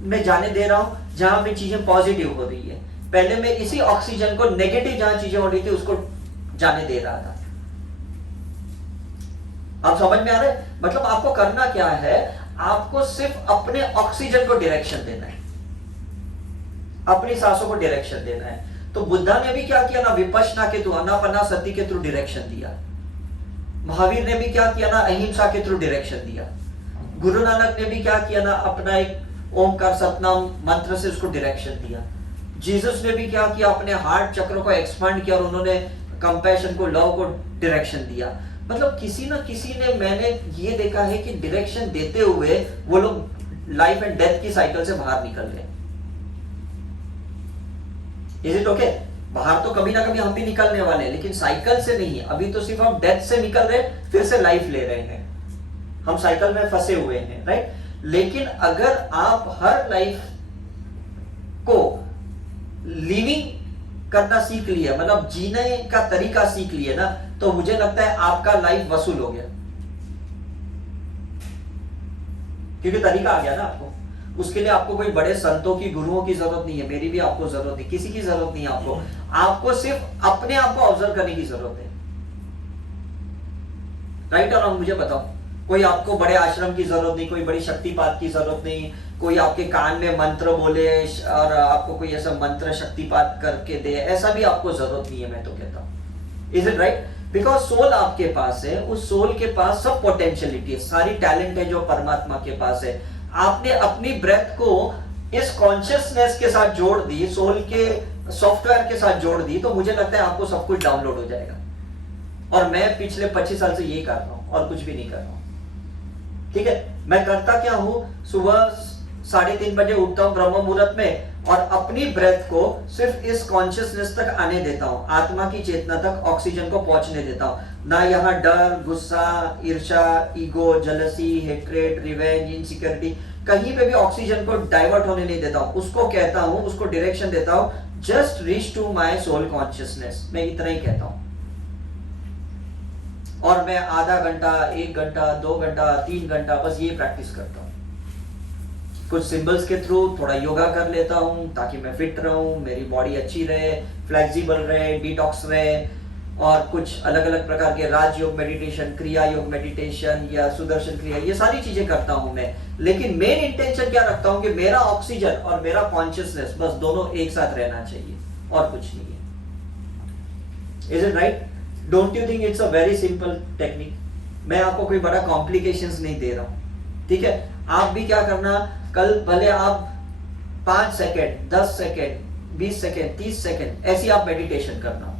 में जाने दे रहा हूं जहां पे चीजें पॉजिटिव हो रही है। पहले मैं इसी ऑक्सीजन को नेगेटिव जहां चीजें हो रही थी उसको जाने दे रहा था। आप समझ में आ रहा है? मतलब आपको करना क्या है, आपको सिर्फ अपने ऑक्सीजन को डायरेक्शन देना है, अपनी सांसों को डायरेक्शन देना है। तो बुद्धा ने भी क्या किया ना, विपश्यना के थ्रू, अनापनासति के थ्रू डायरेक्शन दिया। महावीर ने भी क्या किया ना, अहिंसा के थ्रू डायरेक्शन दिया। गुरु नानक ने भी क्या किया ना, अपना एक ओमकार सतनाम मंत्र से उसको डायरेक्शन दिया। जीसस ने भी क्या किया, अपने हार्ट चक्र को एक्सपांड किया और उन्होंने कंपैशन को, लव को डायरेक्शन दिया। मतलब किसी ना किसी ने, मैंने ये देखा है कि डायरेक्शन देते हुए वो लोग लाइफ एंड डेथ की साइकिल से बाहर निकल गए। Is it okay? बाहर तो कभी ना कभी हम भी निकलने वाले हैं, लेकिन साइकिल से नहीं। अभी तो सिर्फ हम डेथ से निकल रहे, फिर से लाइफ ले रहे हैं, हम साइकिल में फंसे हुए हैं, राइट? लेकिन अगर आप हर लाइफ को लिविंग करना सीख लिया, मतलब जीने का तरीका सीख लिया ना, तो मुझे लगता है आपका लाइफ वसूल हो गया, क्योंकि तरीका आ गया ना आपको। उसके लिए आपको कोई बड़े संतों की, गुरुओं की जरूरत नहीं है, मेरी भी आपको जरूरत नहीं, किसी की जरूरत नहीं है आपको। आपको सिर्फ अपने आप को ऑब्जर्व करने की जरूरत है। राइट और रॉन्ग मुझे बताओ। कोई आपको बड़े आश्रम की जरूरत नहीं, कोई बड़ी शक्तिपात की जरूरत नहीं, कोई आपके कान में मंत्र बोले और आपको कोई ऐसा मंत्र शक्तिपात करके दे, ऐसा भी आपको जरूरत नहीं है। मैं तो कहता हूं, is it right? Because soul आपके पास है, उस सोल के पास सब पोटेंशियलिटी है, सारी टैलेंट है जो परमात्मा के पास है। आपने अपनी ब्रेथ को इस कॉन्शियसनेस के साथ जोड़ दी, सोल के सॉफ्टवेयर के साथ जोड़ दी, तो मुझे लगता है आपको सब कुछ डाउनलोड हो जाएगा। और मैं पिछले 25 साल से यही कर रहा हूं और कुछ भी नहीं कर रहा हूं। ठीक है, मैं करता क्या हूं, सुबह 3:30 बजे उठता हूं ब्रह्म मुहूर्त में, और अपनी ब्रेथ को सिर्फ इस कॉन्शियसनेस तक आने देता हूं, आत्मा की चेतना तक ऑक्सीजन को पहुंचने देता हूं। ना यहाँ डर, गुस्सा, ईर्ष्या, ego, jealousy, hatred, revenge, insecurity, कहीं पे भी ऑक्सीजन को डाइवर्ट होने नहीं देता हूं। उसको कहता हूं, उसको डायरेक्शन देता हूं, just reach to my soul consciousness. मैं इतना ही कहता हूं। और मैं आधा घंटा, 1 घंटा, 2 घंटा, 3 घंटा बस ये प्रैक्टिस करता हूं। कुछ सिंबल्स के थ्रू थोड़ा योगा कर लेता हूं ताकि मैं फिट रहूं, मेरी बॉडी अच्छी रहे, फ्लेक्सिबल रहे, डिटॉक्स रहे। और कुछ अलग अलग प्रकार के राजयोग मेडिटेशन, क्रिया योग मेडिटेशन या सुदर्शन क्रिया, ये सारी चीजें करता हूं मैं। लेकिन मेन इंटेंशन क्या रखता हूं कि मेरा ऑक्सीजन और मेरा कॉन्शियसनेस बस दोनों एक साथ रहना चाहिए, और कुछ नहीं है। Is it right? Don't you think it's a very simple technique? मैं आपको कोई बड़ा कॉम्प्लिकेशंस नहीं दे रहा हूं। ठीक है, आप भी क्या करना, कल भले आप 5 सेकेंड, 10 सेकेंड, 20 सेकेंड, 30 सेकेंड ऐसी आप मेडिटेशन करना।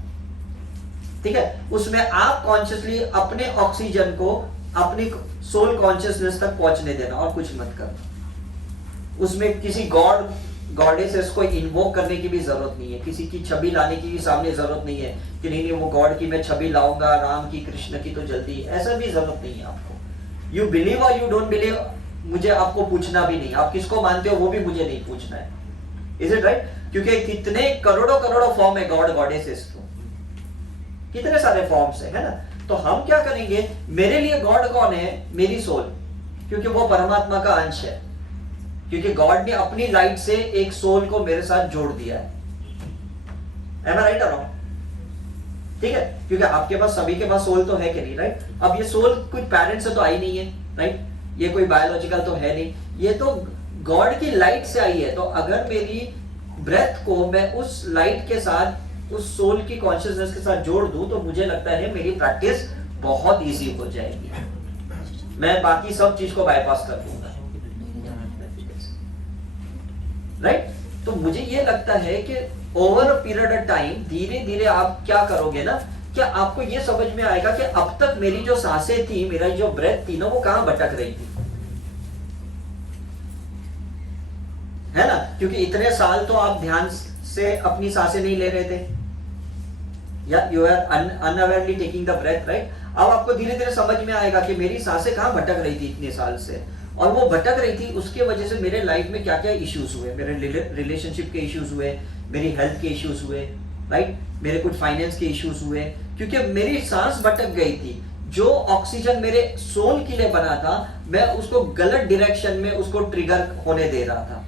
ठीक है, उसमें आप कॉन्शियसली अपने ऑक्सीजन को अपनी सोल कॉन्शियसनेस तक पहुंचने देना, और कुछ मत करना। उसमें किसी गॉड गॉडेसेस को इन्वोक करने की भी जरूरत नहीं है, किसी की छवि लाने की भी सामने जरूरत नहीं है कि नहीं वो गॉड की मैं छवि लाऊंगा, राम की, कृष्ण की तो जल्दी, ऐसा भी जरूरत नहीं है आपको। यू बिलीव और यू डोंट बिलीव, मुझे आपको पूछना भी नहीं, आप किसको मानते हो वो भी मुझे नहीं पूछना है। Is it right? क्योंकि कितने करोड़ों करोड़ों फॉर्म है गॉड गॉडेसेस को, कितने सारे फॉर्म्स है ना। तो हम क्या करेंगे, मेरे लिए गॉड कौन है? मेरी सोल, क्योंकि वो परमात्मा का अंश है, क्योंकि गॉड ने अपनी लाइट से एक सोल को मेरे साथ जोड़ दिया है। Am I right or wrong? ठीक है, क्योंकि आपके पास, सभी के पास सोल तो है कि नहीं, राइट? अब ये सोल कुछ पेरेंट्स से तो आई नहीं है, राइट? ये कोई बायोलॉजिकल तो है नहीं, ये तो गॉड की लाइट से आई है। तो अगर मेरी ब्रेथ को मैं उस लाइट के साथ, उस सोल की कॉन्शियसनेस के साथ जोड़ दूं, तो मुझे लगता है मेरी प्रैक्टिस बहुत इजी हो जाएगी। मैं बाकी सब चीज को बाईपास कर दूंगा, राइट? तो मुझे ये लगता है कि over a period of time धीरे धीरे आप क्या करोगे ना, क्या आपको ये समझ में आएगा कि अब तक मेरी जो सांसें थी, मेरा जो ब्रेथ थी ना, वो कहां भटक रही थी, है ना? क्योंकि इतने साल तो आप ध्यान से अपनी सांसें नहीं ले रहे थे, या you are unawarely taking the breath, right? अब आपको धीरे धीरे समझ में आएगा कि मेरी सांसें कहां भटक रही थी इतने साल से, और वो भटक रही थी, उसके वजह से मेरे लाइफ में क्या क्या इश्यूज हुए, मेरे रिलेशनशिप के इश्यूज हुए, मेरी हेल्थ के इश्यूज हुए, राइट? मेरे कुछ फाइनेंस के इश्यूज हुए, क्योंकि मेरी सांस भटक गई थी। जो ऑक्सीजन मेरे सोल के लिए बना था, मैं उसको गलत डायरेक्शन में उसको ट्रिगर होने दे रहा था।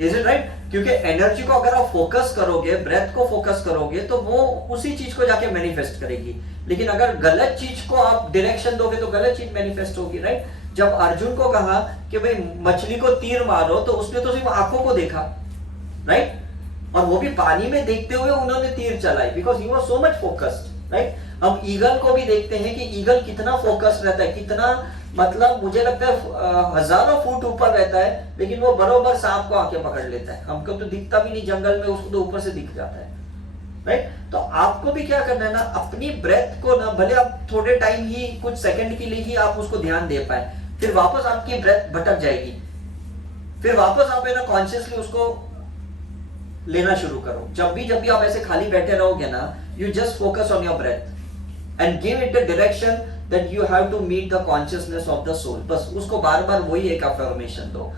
Is it right? क्योंकि एनर्जी को अगर आप फोकस करोगे, ब्रेथ को फोकस करोगे, तो वो उसी चीज को जाके मैनिफेस्ट करेगी। लेकिन अगर गलत चीज को आप डायरेक्शन दोगे तो गलत चीज मैनिफेस्ट होगी, राइट? जब अर्जुन को कहा कि भाई मछली को तीर मारो, तो उसने तो सिर्फ आंखों को देखा, राइट? और वो भी पानी में देखते हुए उन्होंने तीर चलाई, because he was so much focused, right? हम ईगल को भी देखते हैं कि ईगल कितना फोकस्ड रहता है, कितना, मतलब मुझे लगता है हजारों फुट ऊपर रहता है, लेकिन वो बरोबर सांप को आके पकड़ लेता है। हमको तो दिखता भी नहीं जंगल में, उसको तो ऊपर से दिख जाता है, राइट? तो आपको भी क्या करना है ना, अपनी ब्रेथ को ना, भले आप थोड़े टाइम ही, कुछ सेकंड के लिए ही आप उसको ध्यान दे पाए, फिर वापस आपकी ब्रेथ भटक जाएगी, फिर वापस आप है ना कॉन्शियसली उसको लेना शुरू करो। जब भी आप ऐसे खाली बैठे रहोगे ना, you just focus on your breath and give it the direction that you have to meet the consciousness of the soul। बस उसको बार बार वही एक अफर्मेशन दो,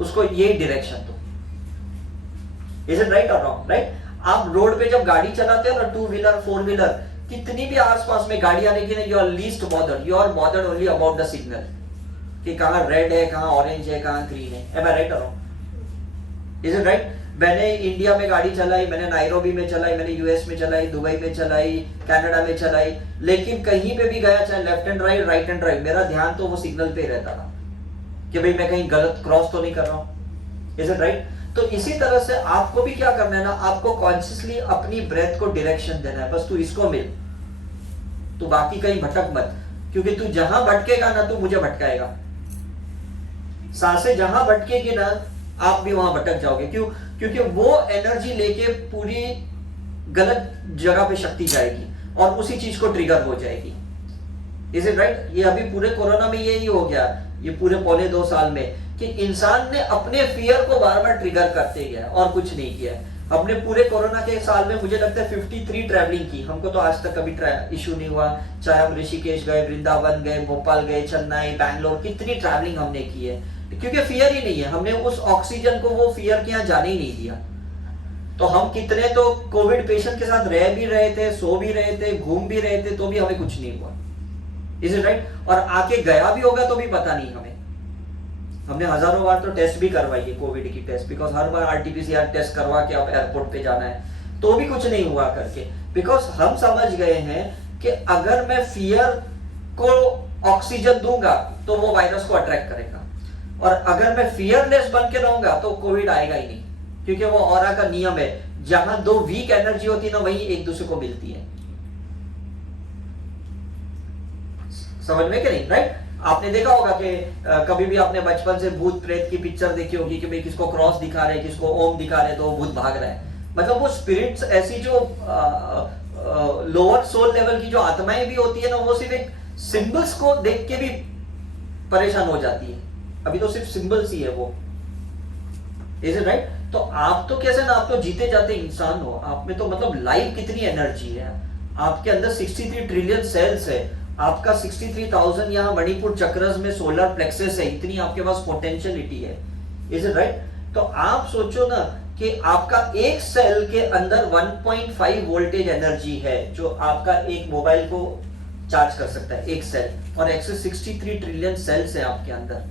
उसको ये डायरेक्शन दो। Is it right or wrong? Right? आप रोड पे जब गाड़ी चलाते हो ना, 2 व्हीलर 4 व्हीलर, कितनी भी आसपास में गाड़ी आने की ना, you are least bothered, you are bothered only about the signal, कि कहाँ रेड है, कहाँ ऑरेंज है, कहाँ ग्रीन है। एम आई राइट और रॉन्ग? Is it right? मैंने इंडिया में गाड़ी चलाई, मैंने नायरोबी में चलाई, मैंने यूएस में चलाई, दुबई में चलाई, कनाडा में चलाई, लेकिन कहीं पे भी गया, चाहे left and right, right and right, मेरा ध्यान तो वो सिग्नल पे रहता था कि भाई मैं कहीं गलत क्रॉस तो नहीं कर रहा हूं। Is it right? तो इसी तरह से आपको भी क्या करना है ना, आपको कॉन्शियसली अपनी ब्रेथ को डायरेक्शन देना है, बस तू इसको मिल, तू बाकी कहीं भटक मत, क्योंकि तू जहां भटकेगा ना, तू मुझे भटकाएगा। सांसें जहां भटकेगी ना, आप भी वहां भटक जाओगे। क्यों? क्योंकि वो एनर्जी लेके पूरी गलत जगह पे शक्ति जाएगी और उसी चीज को ट्रिगर हो जाएगी। Is it right? ये अभी पूरे कोरोना में यही हो गया, ये पूरे पौने 2 साल में, कि इंसान ने अपने फियर को बार बार ट्रिगर करते गया और कुछ नहीं किया। अपने पूरे कोरोना के साल में मुझे लगता है 53 ट्रैवलिंग की, हमको तो आज तक कभी इशू नहीं हुआ। चाहे हम ऋषिकेश गए, वृंदावन गए, भोपाल गए, चेन्नई, बैंगलोर, कितनी ट्रैवलिंग हमने की है, क्योंकि फियर ही नहीं है। हमने उस ऑक्सीजन को वो फियर के यहाँ जाने ही नहीं दिया। तो हम कितने तो कोविड पेशेंट के साथ रह भी रहे थे, सो भी रहे थे, घूम भी रहे थे, तो भी हमें कुछ नहीं हुआ। Is it right? और आके गया भी होगा तो भी पता नहीं हमें। हमने हजारों बार तो टेस्ट भी करवाई है, कोविड की टेस्ट, बिकॉज हर बार आरटीपीसीआर टेस्ट करवा के आप एयरपोर्ट पे जाना है, तो भी कुछ नहीं हुआ करके, बिकॉज हम समझ गए हैं कि अगर मैं फियर को ऑक्सीजन दूंगा तो वो वायरस को अट्रैक्ट करेगा, और अगर मैं फियरलेस बन के रहूंगा तो कोविड आएगा ही नहीं, क्योंकि वो ऑरा का नियम है, जहां 2 वीक एनर्जी होती है ना, वही एक दूसरे को मिलती है। समझ में कि नहीं? राइट? आपने देखा होगा कि कभी भी आपने बचपन से भूत प्रेत की पिक्चर देखी होगी कि भाई किसको क्रॉस दिखा रहे, किसको ओम दिखा रहे, तो वो भूत भाग रहा है। मतलब वो स्पिरिट्स, ऐसी जो लोअर सोल लेवल की जो आत्माएं भी होती है ना, वो सिर्फ एक सिंबल्स को देख के भी परेशान हो जाती है। अभी तो सिर्फ सिंबल्स ही है वो। Is it right? तो आप तो कैसे ना, आप तो जीते जाते इंसान हो, आप में तो मतलब लाइव कितनी एनर्जी है, आपके अंदर 63 ट्रिलियन सेल्स है, आपका 63,000 यहाँ मणिपुर चक्रस में सोलर प्लेक्सस है, इतनी आपके पास पोटेंशियलिटी है। Is it right? तो आप सोचो ना कि आपका एक सेल के अंदर 1.5 वोल्टेज एनर्जी है, जो आपका एक मोबाइल को चार्ज कर सकता है, एक सेल, और 163 ट्रिलियन सेल्स है आपके अंदर।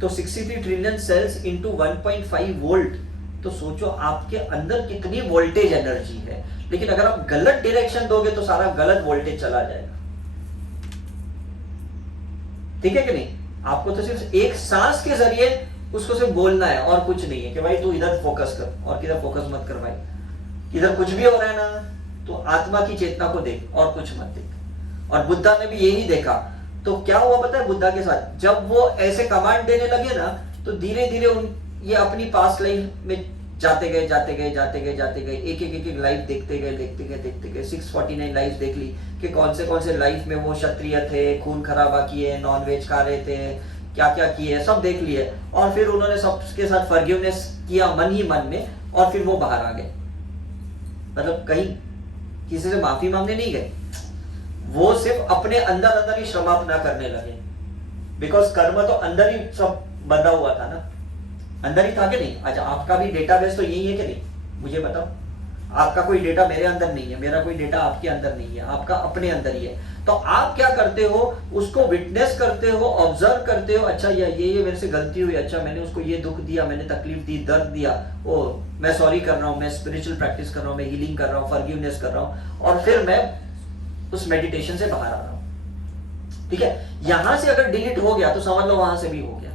तो 63 ट्रिलियन सेल्स इंटू 1.5 वोल्ट, तो सोचो आपके अंदर कितनी वोल्टेज एनर्जी है। लेकिन अगर आप गलत डायरेक्शन दोगे तो सारा गलत वोल्टेज चला जाएगा। ठीक है कि नहीं? आपको तो सिर्फ एक सांस के जरिए उसको सिर्फ बोलना है और कुछ नहीं है कि भाई तू इधर फोकस कर और किधर फोकस मत कर भाई। इधर कुछ भी हो रहा है ना, तो आत्मा की चेतना को देख और कुछ मत देख। और बुद्धा ने भी यही देखा। तो क्या हुआ पता है बुद्धा के साथ? जब वो ऐसे कमांड देने लगे ना, तो धीरे धीरे ये अपनी पास्ट लाइफ में जाते गए, एक लाइफ देखते गए 649 लाइफ देख ली कि कौन से लाइफ में वो क्षत्रिय थे, खून खराबा किए, नॉनवेज खा रहे थे, क्या क्या किए, सब देख लिए। और फिर उन्होंने सबके साथ फॉरगिवनेस किया मन ही मन में, और फिर वो बाहर आ गए। मतलब कहीं किसी से माफी मांगने नहीं गए, वो सिर्फ अपने अंदर ही क्षमापना करने लगे, बिकॉज कर्म तो अंदर ही सब बंधा हुआ था ना, अंदर ही था कि नहीं? अच्छा, आपका भी डेटाबेस तो यही है कि नहीं? मुझे बताओ, आपका कोई डेटा मेरे अंदर नहीं है, मेरा कोई डेटा आपके अंदर नहीं है, आपका अपने अंदर ही है। तो आप क्या करते हो? उसको विटनेस करते हो, ऑब्जर्व करते हो, अच्छा ये मेरे से गलती हुई, अच्छा मैंने उसको ये दुख दिया, मैंने तकलीफ दी, दर्द दिया, ओ मैं सॉरी कर रहा हूँ, मैं स्पिरिचुअल प्रैक्टिस कर रहा हूँ, मैं हीलिंग कर रहा हूँ, फॉरगिवनेस कर रहा हूँ, और फिर मैं उस मेडिटेशन से बाहर आ रहा हूँ। ठीक है? यहां से अगर डिलीट हो गया तो समझ लो वहां से भी हो गया।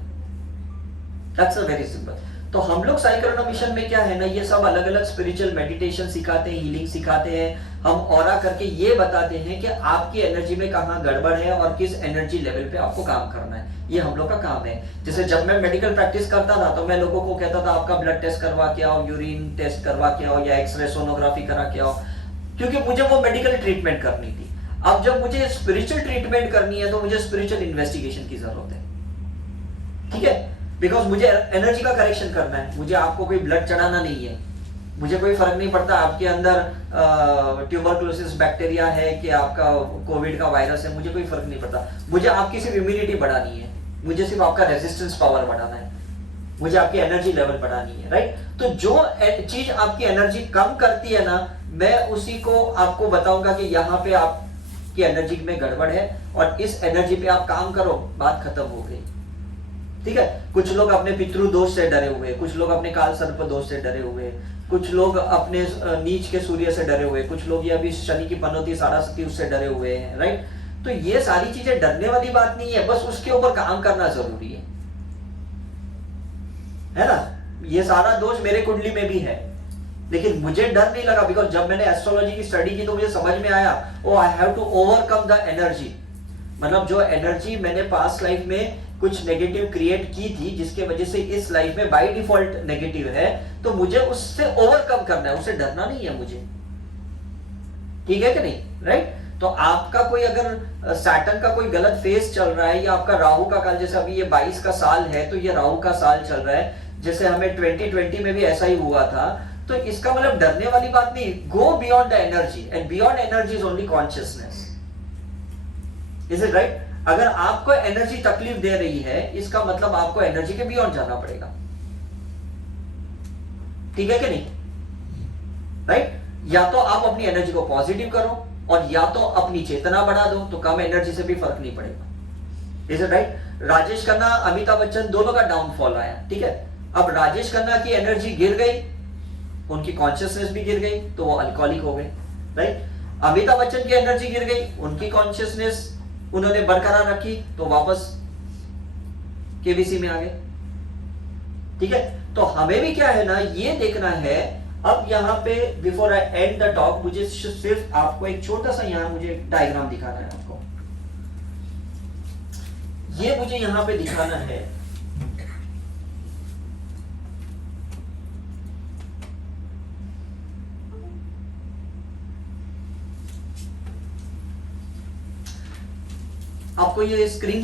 That's a very simple। तो हम लोग साइक्रोना मिशन में क्या है ना, ये सब अलग अलग स्पिरिचुअल मेडिटेशन सिखाते हैं, हीलिंग सिखाते हैं, हम ऑरा करके ये बताते हैं कि आपकी एनर्जी में कहाँ गड़बड़ है और किस एनर्जी लेवल पे आपको काम करना है। ये हम लोग का काम है। जैसे जब मैं मेडिकल प्रैक्टिस करता था तो मैं लोगों को कहता था आपका ब्लड टेस्ट करवा के आओ, यूरिन टेस्ट करवा के आओ, या एक्सरे सोनोग्राफी करा के आओ, क्योंकि मुझे वो मेडिकल ट्रीटमेंट करनी थी। अब जब मुझे स्पिरिचुअल ट्रीटमेंट करनी है तो मुझे स्पिरिचुअल इन्वेस्टिगेशन की जरूरत है। ठीक है? बिकॉज मुझे एनर्जी का करेक्शन करना है, मुझे आपको कोई ब्लड चढ़ाना नहीं है, मुझे कोई फर्क नहीं पड़ता आपके अंदर ट्यूबरकुलोसिस बैक्टीरिया है कि आपका कोविड का वायरस है, मुझे कोई फर्क नहीं पड़ता। मुझे आपकी सिर्फ इम्यूनिटी बढ़ानी है, मुझे सिर्फ आपका रेजिस्टेंस पावर बढ़ाना है, मुझे आपकी एनर्जी लेवल बढ़ानी है। राइट? तो जो चीज आपकी एनर्जी कम करती है ना, मैं उसी को आपको बताऊंगा कि यहाँ पे आपकी एनर्जी में गड़बड़ है और इस एनर्जी पे आप काम करो, बात खत्म हो गई। ठीक है, कुछ लोग अपने पितृ दोष से डरे हुए, कुछ लोग अपने काल सर्प दोष से डरे हुए, कुछ लोग अपने नीच के सूर्य से डरे हुए, कुछ लोग ये अभी शनि की पनौती साढ़ासती उससे डरे हुए हैं, राइट। तो ये सारी चीजें डरने वाली बात नहीं है, बस उसके ऊपर काम करना जरूरी है ना। ये सारा दोष मेरे कुंडली में भी है, लेकिन मुझे डर नहीं लगा, बिकॉज जब मैंने एस्ट्रोलॉजी की स्टडी की तो मुझे समझ में आया, oh I have to overcome the energy. मतलब जो एनर्जी मैंने पास्ट लाइफ में कुछ नेगेटिव क्रिएट की थी, जिसके वजह से इस लाइफ में बाय डिफॉल्ट नेगेटिव है, तो मुझे उससे ओवरकम करना है, उससे डरना नहीं है मुझे। ठीक है कि नहीं, राइट। तो आपका कोई अगर सैटर्न का कोई गलत फेज चल रहा है, या आपका राहु का काल, जैसे अभी ये 22 का साल है तो ये राहु का साल चल रहा है, जैसे हमें 2020 में भी ऐसा ही हुआ था, तो इसका मतलब डरने वाली बात नहीं। Go beyond the energy, and beyond energy is only consciousness. Is it right? अगर आपको एनर्जी तकलीफ दे रही है, इसका मतलब आपको एनर्जी के बियॉन्ड जाना पड़ेगा। ठीक है कि नहीं, राइट। या तो आप अपनी एनर्जी को पॉजिटिव करो, और या तो अपनी चेतना बढ़ा दो, तो कम एनर्जी से भी फर्क नहीं पड़ेगा। Is it right? Rajesh Khanna, Amitabh Bachchan दोनों का डाउनफॉल आया, ठीक है। अब राजेश खन्ना की एनर्जी गिर गई, उनकी कॉन्शियसनेस भी गिर गई, तो वो अल्कोहलिक हो गए, राइट। अमिताभ बच्चन की एनर्जी गिर गई, उनकी कॉन्शियसनेस उन्होंने बरकरार रखी, तो वापस केबीसी में आ गए। ठीक है, तो हमें भी क्या है ना, ये देखना है। अब यहां पे before I and the talk, मुझे सिर्फ आपको एक छोटा सा यहां मुझे डायग्राम दिखाना है आपको। ये मुझे यहां पे दिखाना है, आपको ये स्क्रीन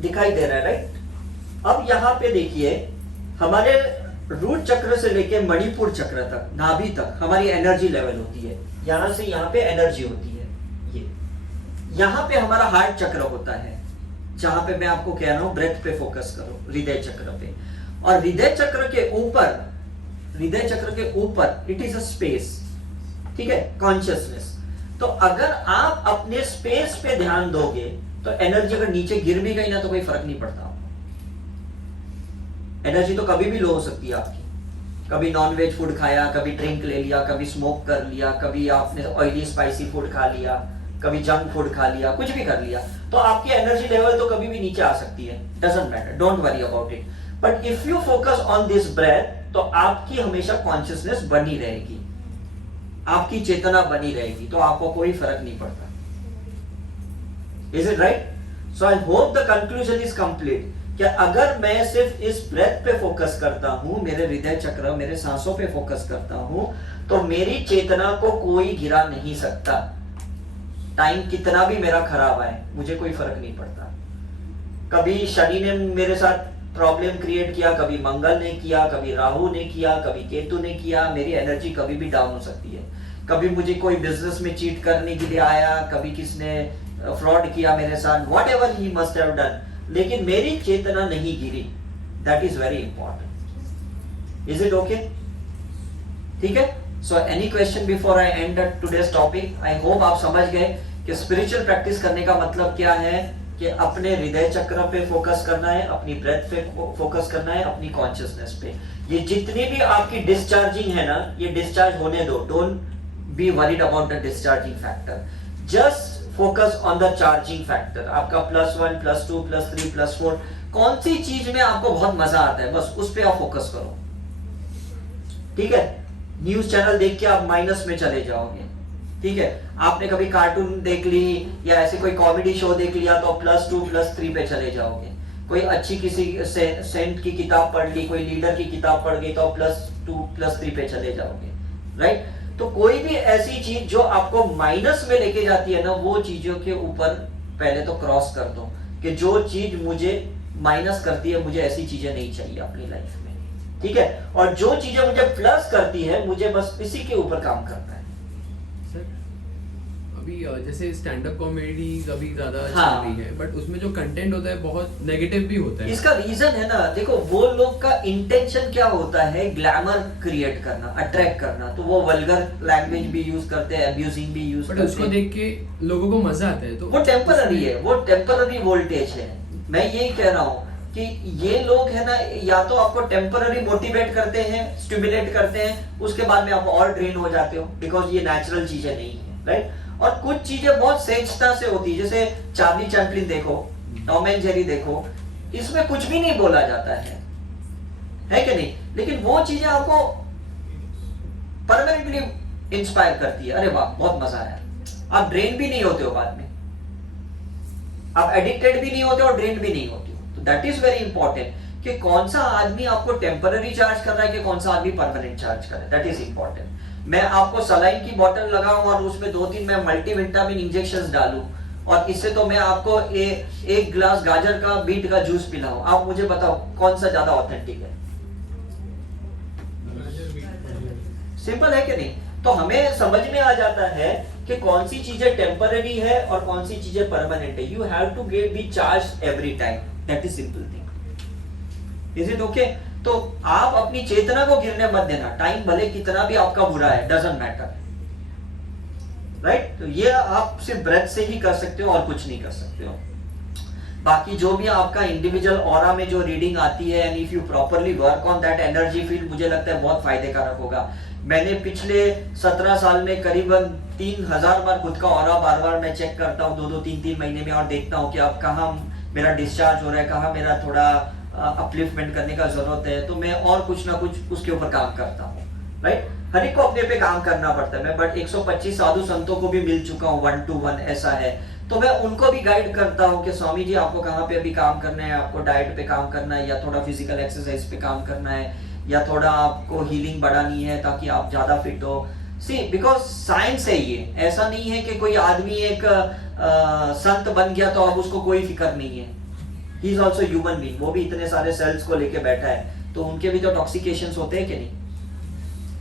दिखाई दे रहा है, राइट। अब यहां पे देखिए, हमारे रूट चक्र से लेके मणिपुर चक्र तक, नाभि तक हमारी एनर्जी लेवल होती है। यहां से यहां पे एनर्जी होती है। ये यहां पे हमारा हार्ट चक्र होता है, जहां पे मैं आपको कह रहा हूं ब्रेथ पे फोकस करो, हृदय चक्र पे। और हृदय चक्र के ऊपर इट इज अ स्पेस, ठीक है, कॉन्शियसनेस। तो अगर आप अपने स्पेस पे ध्यान दोगे, तो एनर्जी अगर नीचे गिर भी गई ना, तो कोई फर्क नहीं पड़ता। एनर्जी तो कभी भी लो हो सकती है आपकी। कभी नॉनवेज फूड खाया, कभी ड्रिंक ले लिया, कभी स्मोक कर लिया, कभी आपने ऑयली स्पाइसी फूड खा लिया, कभी जंक फूड खा लिया, कुछ भी कर लिया, तो आपकी एनर्जी लेवल तो कभी भी नीचे आ सकती है। Doesn't matter, don't worry about it. But if you focus on this breath, तो आपकी हमेशा कॉन्शियसनेस बनी रहेगी, आपकी चेतना बनी रहेगी, तो आपको कोई फर्क नहीं पड़ता। Is it right? So I hope the conclusion is complete. कि अगर मैं सिर्फ इस ब्रेथ पे फोकस करता हूं, मेरे हृदय चक्र, मेरे सांसों पे फोकस करता हूं, तो मेरी चेतना को कोई गिरा नहीं सकता। टाइम कितना भी मेरा खराब आए, मुझे कोई फर्क नहीं पड़ता। कभी शनि ने मेरे साथ प्रॉब्लम क्रिएट किया, कभी मंगल ने किया, कभी राहु ने किया, कभी केतु ने किया, मेरी एनर्जी कभी भी डाउन हो सकती है। कभी मुझे कोई बिजनेस में चीट करने के लिए आया, कभी किसने फ्रॉड किया मेरे साथ, whatever he must have done, लेकिन मेरी चेतना नहीं गिरी। That is very important. Is it okay? ठीक है। So any question before I end today's topic? I hope आप समझ गए कि स्पिरिचुअल प्रैक्टिस करने का मतलब क्या है, कि अपने हृदय चक्र पे फोकस करना है, अपनी ब्रेथ पे फोकस करना है, अपनी कॉन्शियसनेस पे। ये जितनी भी आपकी डिस्चार्जिंग है ना, ये डिस्चार्ज होने दो। Don't be worried about the discharging factor, just focus on the charging factor. आपका +1, +2, +3, +4, कौन सी चीज में आपको बहुत मजा आता है, बस उस पे आप फोकस करो। ठीक है। न्यूज चैनल देख के आप माइनस में चले जाओगे। ठीक है। आपने कभी कार्टून देख ली या ऐसे कोई कॉमेडी शो देख लिया, तो +2, +3 पे चले जाओगे। कोई अच्छी किसी सेंट की किताब पढ़ ली, कोई लीडर की किताब पढ़ गई, तो +2, +3 पे चले जाओगे, राइट। तो कोई भी ऐसी चीज जो आपको माइनस में लेके जाती है ना, वो चीजों के ऊपर पहले तो क्रॉस कर दो, कि जो चीज मुझे माइनस करती है, मुझे ऐसी चीजें नहीं चाहिए अपनी लाइफ में। ठीक है। और जो चीजें मुझे प्लस करती है, मुझे बस इसी के ऊपर काम करना है। सर, अभी जैसे स्टैंड अप कॉमेडीज अभी ज्यादा हाँ। चल रही है, बट उसमें जो कंटेंट होता है बहुत नेगेटिव भी होता है। इसका रीजन है ना, देखो वो लोग का इंटेंशन क्या होता है, ग्लैमर क्रिएट करना, अट्रैक्ट करना, तो वो वल्गर लैंग्वेज भी यूज करते हैं, अब्यूजिंग भी यूज बट करते उसको हैं। देख के लोगों को मजा आता है, तो वो टेम्पररी है, वो टेम्पररी वोल्टेज है। मैं यही कह रहा हूँ कि ये लोग है ना, या तो आपको टेम्पररी मोटिवेट करते हैं, स्टिमुलेट करते हैं, उसके बाद में आप और ड्रेन हो जाते हो, बिकॉज ये नेचुरल चीजें नहीं है, राइट। और कुछ चीजें बहुत सहजता से होती है, जैसे चार्ली चैपलिन देखो, टॉम एंड जेरी देखो, इसमें कुछ भी नहीं बोला जाता है कि नहीं, लेकिन वो चीजें आपको परमानेंटली इंस्पायर करती है। अरे वाह बहुत मजा आया, आप ड्रेन भी नहीं होते हो बाद में, आप एडिक्टेड भी नहीं होते और ड्रेन भी नहीं होते हो। तो दैट इज वेरी इंपॉर्टेंट कि कौन सा आदमी आपको टेम्पररी चार्ज कर रहा है कि कौन सा आदमी परमानेंट चार्ज कर रहा है, दैट इज इंपॉर्टेंट। मैं आपको सलाइन की बोतल लगाऊं और उसमें 2-3 मैं मल्टीविटामिन इंजेक्शंस डालूं, और इससे तो मैं आपको एक ग्लास गाजर का बीट का जूस पिलाऊं, आप मुझे बताओ कौन सा ज्यादा ऑथेंटिक है? सिंपल है कि नहीं? तो हमें समझ में आ जाता है कि कौन सी चीजें टेम्पररी है और कौन सी चीजें परमानेंट है। You have to get be charge every time, that is simple thing. Is it okay? तो आप अपनी चेतना को गिरने मत देना, टाइम भले कितना भी आपका बुरा है, डजंट मैटर, राइट। तो ये आप सिर्फ ब्रेथ से ही कर सकते हो और कुछ नहीं कर सकते हो। बाकी जो भी आपका इंडिविजुअल ऑरा में जो रीडिंग आती है, and if you properly work on that energy field, मुझे लगता है बहुत फायदे कारक होगा। मैंने पिछले 17 साल में करीबन 3000 बार खुद का ऑरा बार मैं चेक करता हूँ, 2-2, 3-3 महीने में, और देखता हूँ कि अब कहाँ मेरा डिस्चार्ज हो रहा है, कहाँ मेरा थोड़ा अपलिफ्टमेंट करने का जरूरत है, तो मैं और कुछ ना कुछ उसके ऊपर काम करता हूँ, राइट। हर एक को अपने पे काम करना पड़ता है। मैं बट 125 साधु संतों को भी मिल चुका हूँ 1 to 1, ऐसा है। तो मैं उनको भी गाइड करता हूँ कि स्वामी जी आपको कहाँ पे अभी काम करना है, आपको डाइट पे काम करना है, या थोड़ा फिजिकल एक्सरसाइज पे काम करना है, या थोड़ा आपको हीलिंग बढ़ानी है ताकि आप ज्यादा फिट हो। सी बिकॉज साइंस है ये, ऐसा नहीं है कि कोई आदमी एक संत बन गया तो अब उसको कोई फिक्र नहीं है। He is also human being, वो भी इतने सारे सेल्स को लेके बैठा है, तो उनके भी तो टॉक्सिकेशंस होते हैं कि नहीं?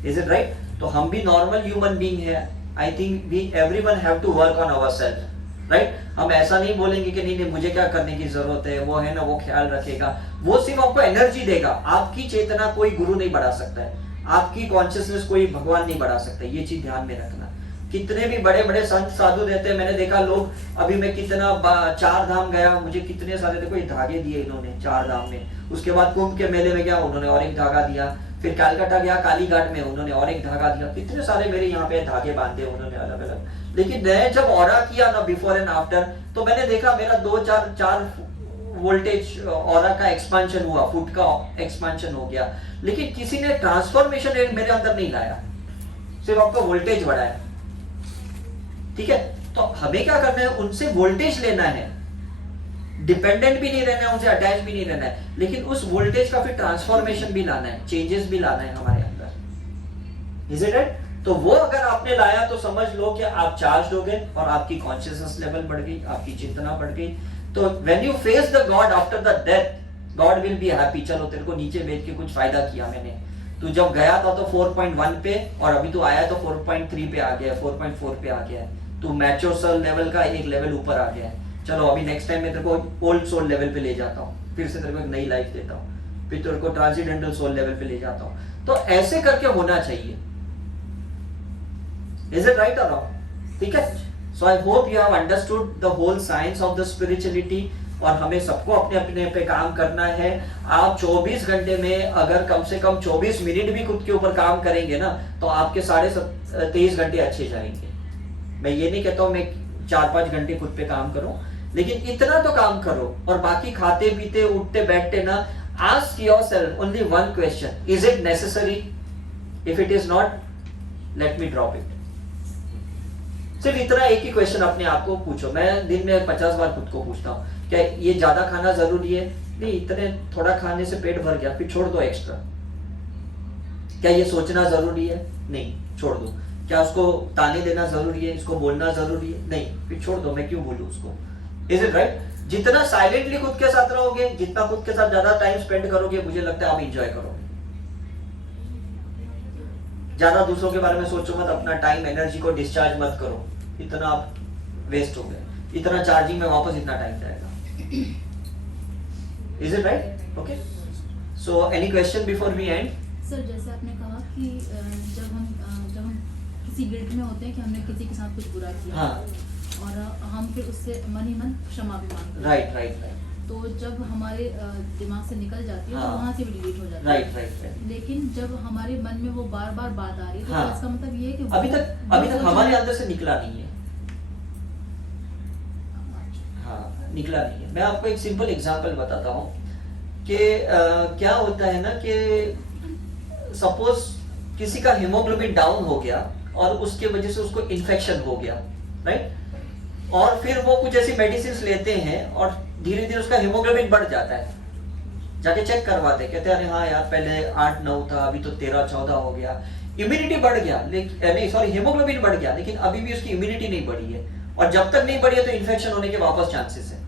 Is it right? तो हम भी नॉर्मल ह्यूमन बीइंग है। I think we everyone have to work on ourself, right. हम ऐसा नहीं बोलेंगे कि नहीं मुझे क्या करने की जरूरत है, वो है ना वो ख्याल रखेगा, वो सिर्फ आपको एनर्जी देगा। आपकी चेतना कोई गुरु नहीं बढ़ा सकता है, आपकी कॉन्शियसनेस कोई भगवान नहीं बढ़ा सकता, ये चीज ध्यान में रखना। कितने भी बड़े बड़े संत साधु रहते हैं, मैंने देखा लोग, अभी मैं कितना 4 धाम गया, मुझे कितने सारे देखो ये धागे दिए इन्होंने 4 धाम में। उसके बाद कुंभ के मेले में गया, उन्होंने और एक धागा दिया। फिर कलकत्ता गया काली घाट में, उन्होंने और एक धागा दिया। कितने सारे मेरे यहाँ पे धागे बांधे उन्होंने अलग अलग। लेकिन मैं जब ऑरा किया ना बिफोर एंड आफ्टर, तो मैंने देखा मेरा 2-4 वोल्टेज ऑरा का एक्सपेंशन हुआ, फुट का एक्सपेंशन हो गया। लेकिन किसी ने ट्रांसफॉर्मेशन मेरे अंदर नहीं लाया, सिर्फ आपका वोल्टेज बढ़ाया। ठीक है, तो हमें क्या करना है, उनसे वोल्टेज लेना है, डिपेंडेंट भी नहीं रहना है, उनसे अटैच भी नहीं रहना है, लेकिन उस वोल्टेज का फिर ट्रांसफॉर्मेशन भी लाना है, चेंजेस भी लाना है हमारे अंदर। Is it right? तो वो अगर आपने लाया तो समझ लो कि आप चार्ज हो गए और आपकी कॉन्शियसनेस लेवल बढ़ गई, आपकी चेतना बढ़ गई। तो when you face the God after the death, God will be happy. चलो तेरे को नीचे भेज के कुछ फायदा किया मैंने। तू जब गया था तो 4.1 पे, और अभी तू आया तो 4.3 पे आ गया, 4.4 पे आ गया है। तू मैच्योर सोल लेवल का एक लेवल ऊपर आ गया है। चलो अभी नेक्स्ट टाइम मैं तेरे को ओल्ड सोल लेवल पे ले जाता हूँ, फिर से तेरे को एक नई लाइफ देता हूँ, फिर तेरे को ट्रांसेंडेंटल सोल लेवल पे ले जाता हूँ। तो ऐसे करके होना चाहिए। Is it right or wrong? ठीक है? So I hope you have understood the whole science of the spirituality। और हमें सबको अपने अपने पे काम करना है। आप 24 घंटे में अगर कम से कम 24 मिनट भी खुद के ऊपर काम करेंगे ना, तो आपके 23 घंटे अच्छे जाएंगे। मैं ये नहीं कहता हूँ मैं 4-5 घंटे खुद पे काम करूं, लेकिन इतना तो काम करो। और बाकी खाते पीते उठते बैठते ना, ask yourself only one question, is it necessary? If it is not, let me drop it। सिर्फ इतना एक ही क्वेश्चन अपने आप को पूछो। मैं दिन में 50 बार खुद को पूछता हूँ, क्या ये ज्यादा खाना जरूरी है? नहीं, इतने थोड़ा खाने से पेट भर गया, फिर छोड़ दो एक्स्ट्रा। क्या ये सोचना जरूरी है? नहीं, छोड़ दो। क्या उसको ताने देना जरूरी है, इसको बोलना जरूरी है? नहीं, फिर छोड़ दो, मैं क्यों बोलूं उसको। Is it right? जितना साइलेंटली खुद के साथ रहोगे, जितना खुद के साथ ज्यादा टाइम स्पेंड करोगे, मुझे लगता है आप इंजॉय करोगे। ज्यादा दूसरों के बारे में सोचो मत, अपना टाइम एनर्जी को डिस्चार्ज मत करो। इतना आप वेस्ट हो गए, इतना चार्जिंग में वापस इतना टाइम जाएगा। Is it right? Okay, so any question before we end? Sir जैसे आपने कहा कि जब हम किसी गिल्ट में होते हैं कि हमने किसी के साथ कुछ बुरा किया, हाँ, और हम फिर उससे मन ही मन क्षमा भी मांगते हैं, राइट राइट राइट तो जब हमारे दिमाग से निकल जाती है हाँ। तो वहाँ से भी डिलीट हो जाती है। Right right right. लेकिन जब हमारे मन में वो बार बार बात आ रही है तो हाँ। इसका मतलब ये है कि अभी तक हमारे अंदर से निकला नहीं है। हाँ, निकला नहीं है। मैं आपको एक सिंपल एग्जांपल बताता हूँ कि क्या होता है ना कि सपोज किसी का हीमोग्लोबिन डाउन हो गया और उसके वजह से उसको इन्फेक्शन हो गया, राइट? और फिर वो कुछ ऐसी मेडिसिन लेते हैं और धीरे धीरे उसका हीमोग्लोबिन बढ़ जाता है, जाके चेक करवाते, कहते हैं अरे हाँ यार पहले 8-9 था, अभी तो 13-14 हो गया, इम्यूनिटी बढ़ गया, लेकिन नहीं सॉरी हीमोग्लोबिन बढ़ गया, लेकिन अभी भी उसकी इम्यूनिटी नहीं बढ़ी है, और जब तक नहीं बढ़ी है तो इन्फेक्शन होने के वापस चांसेस है।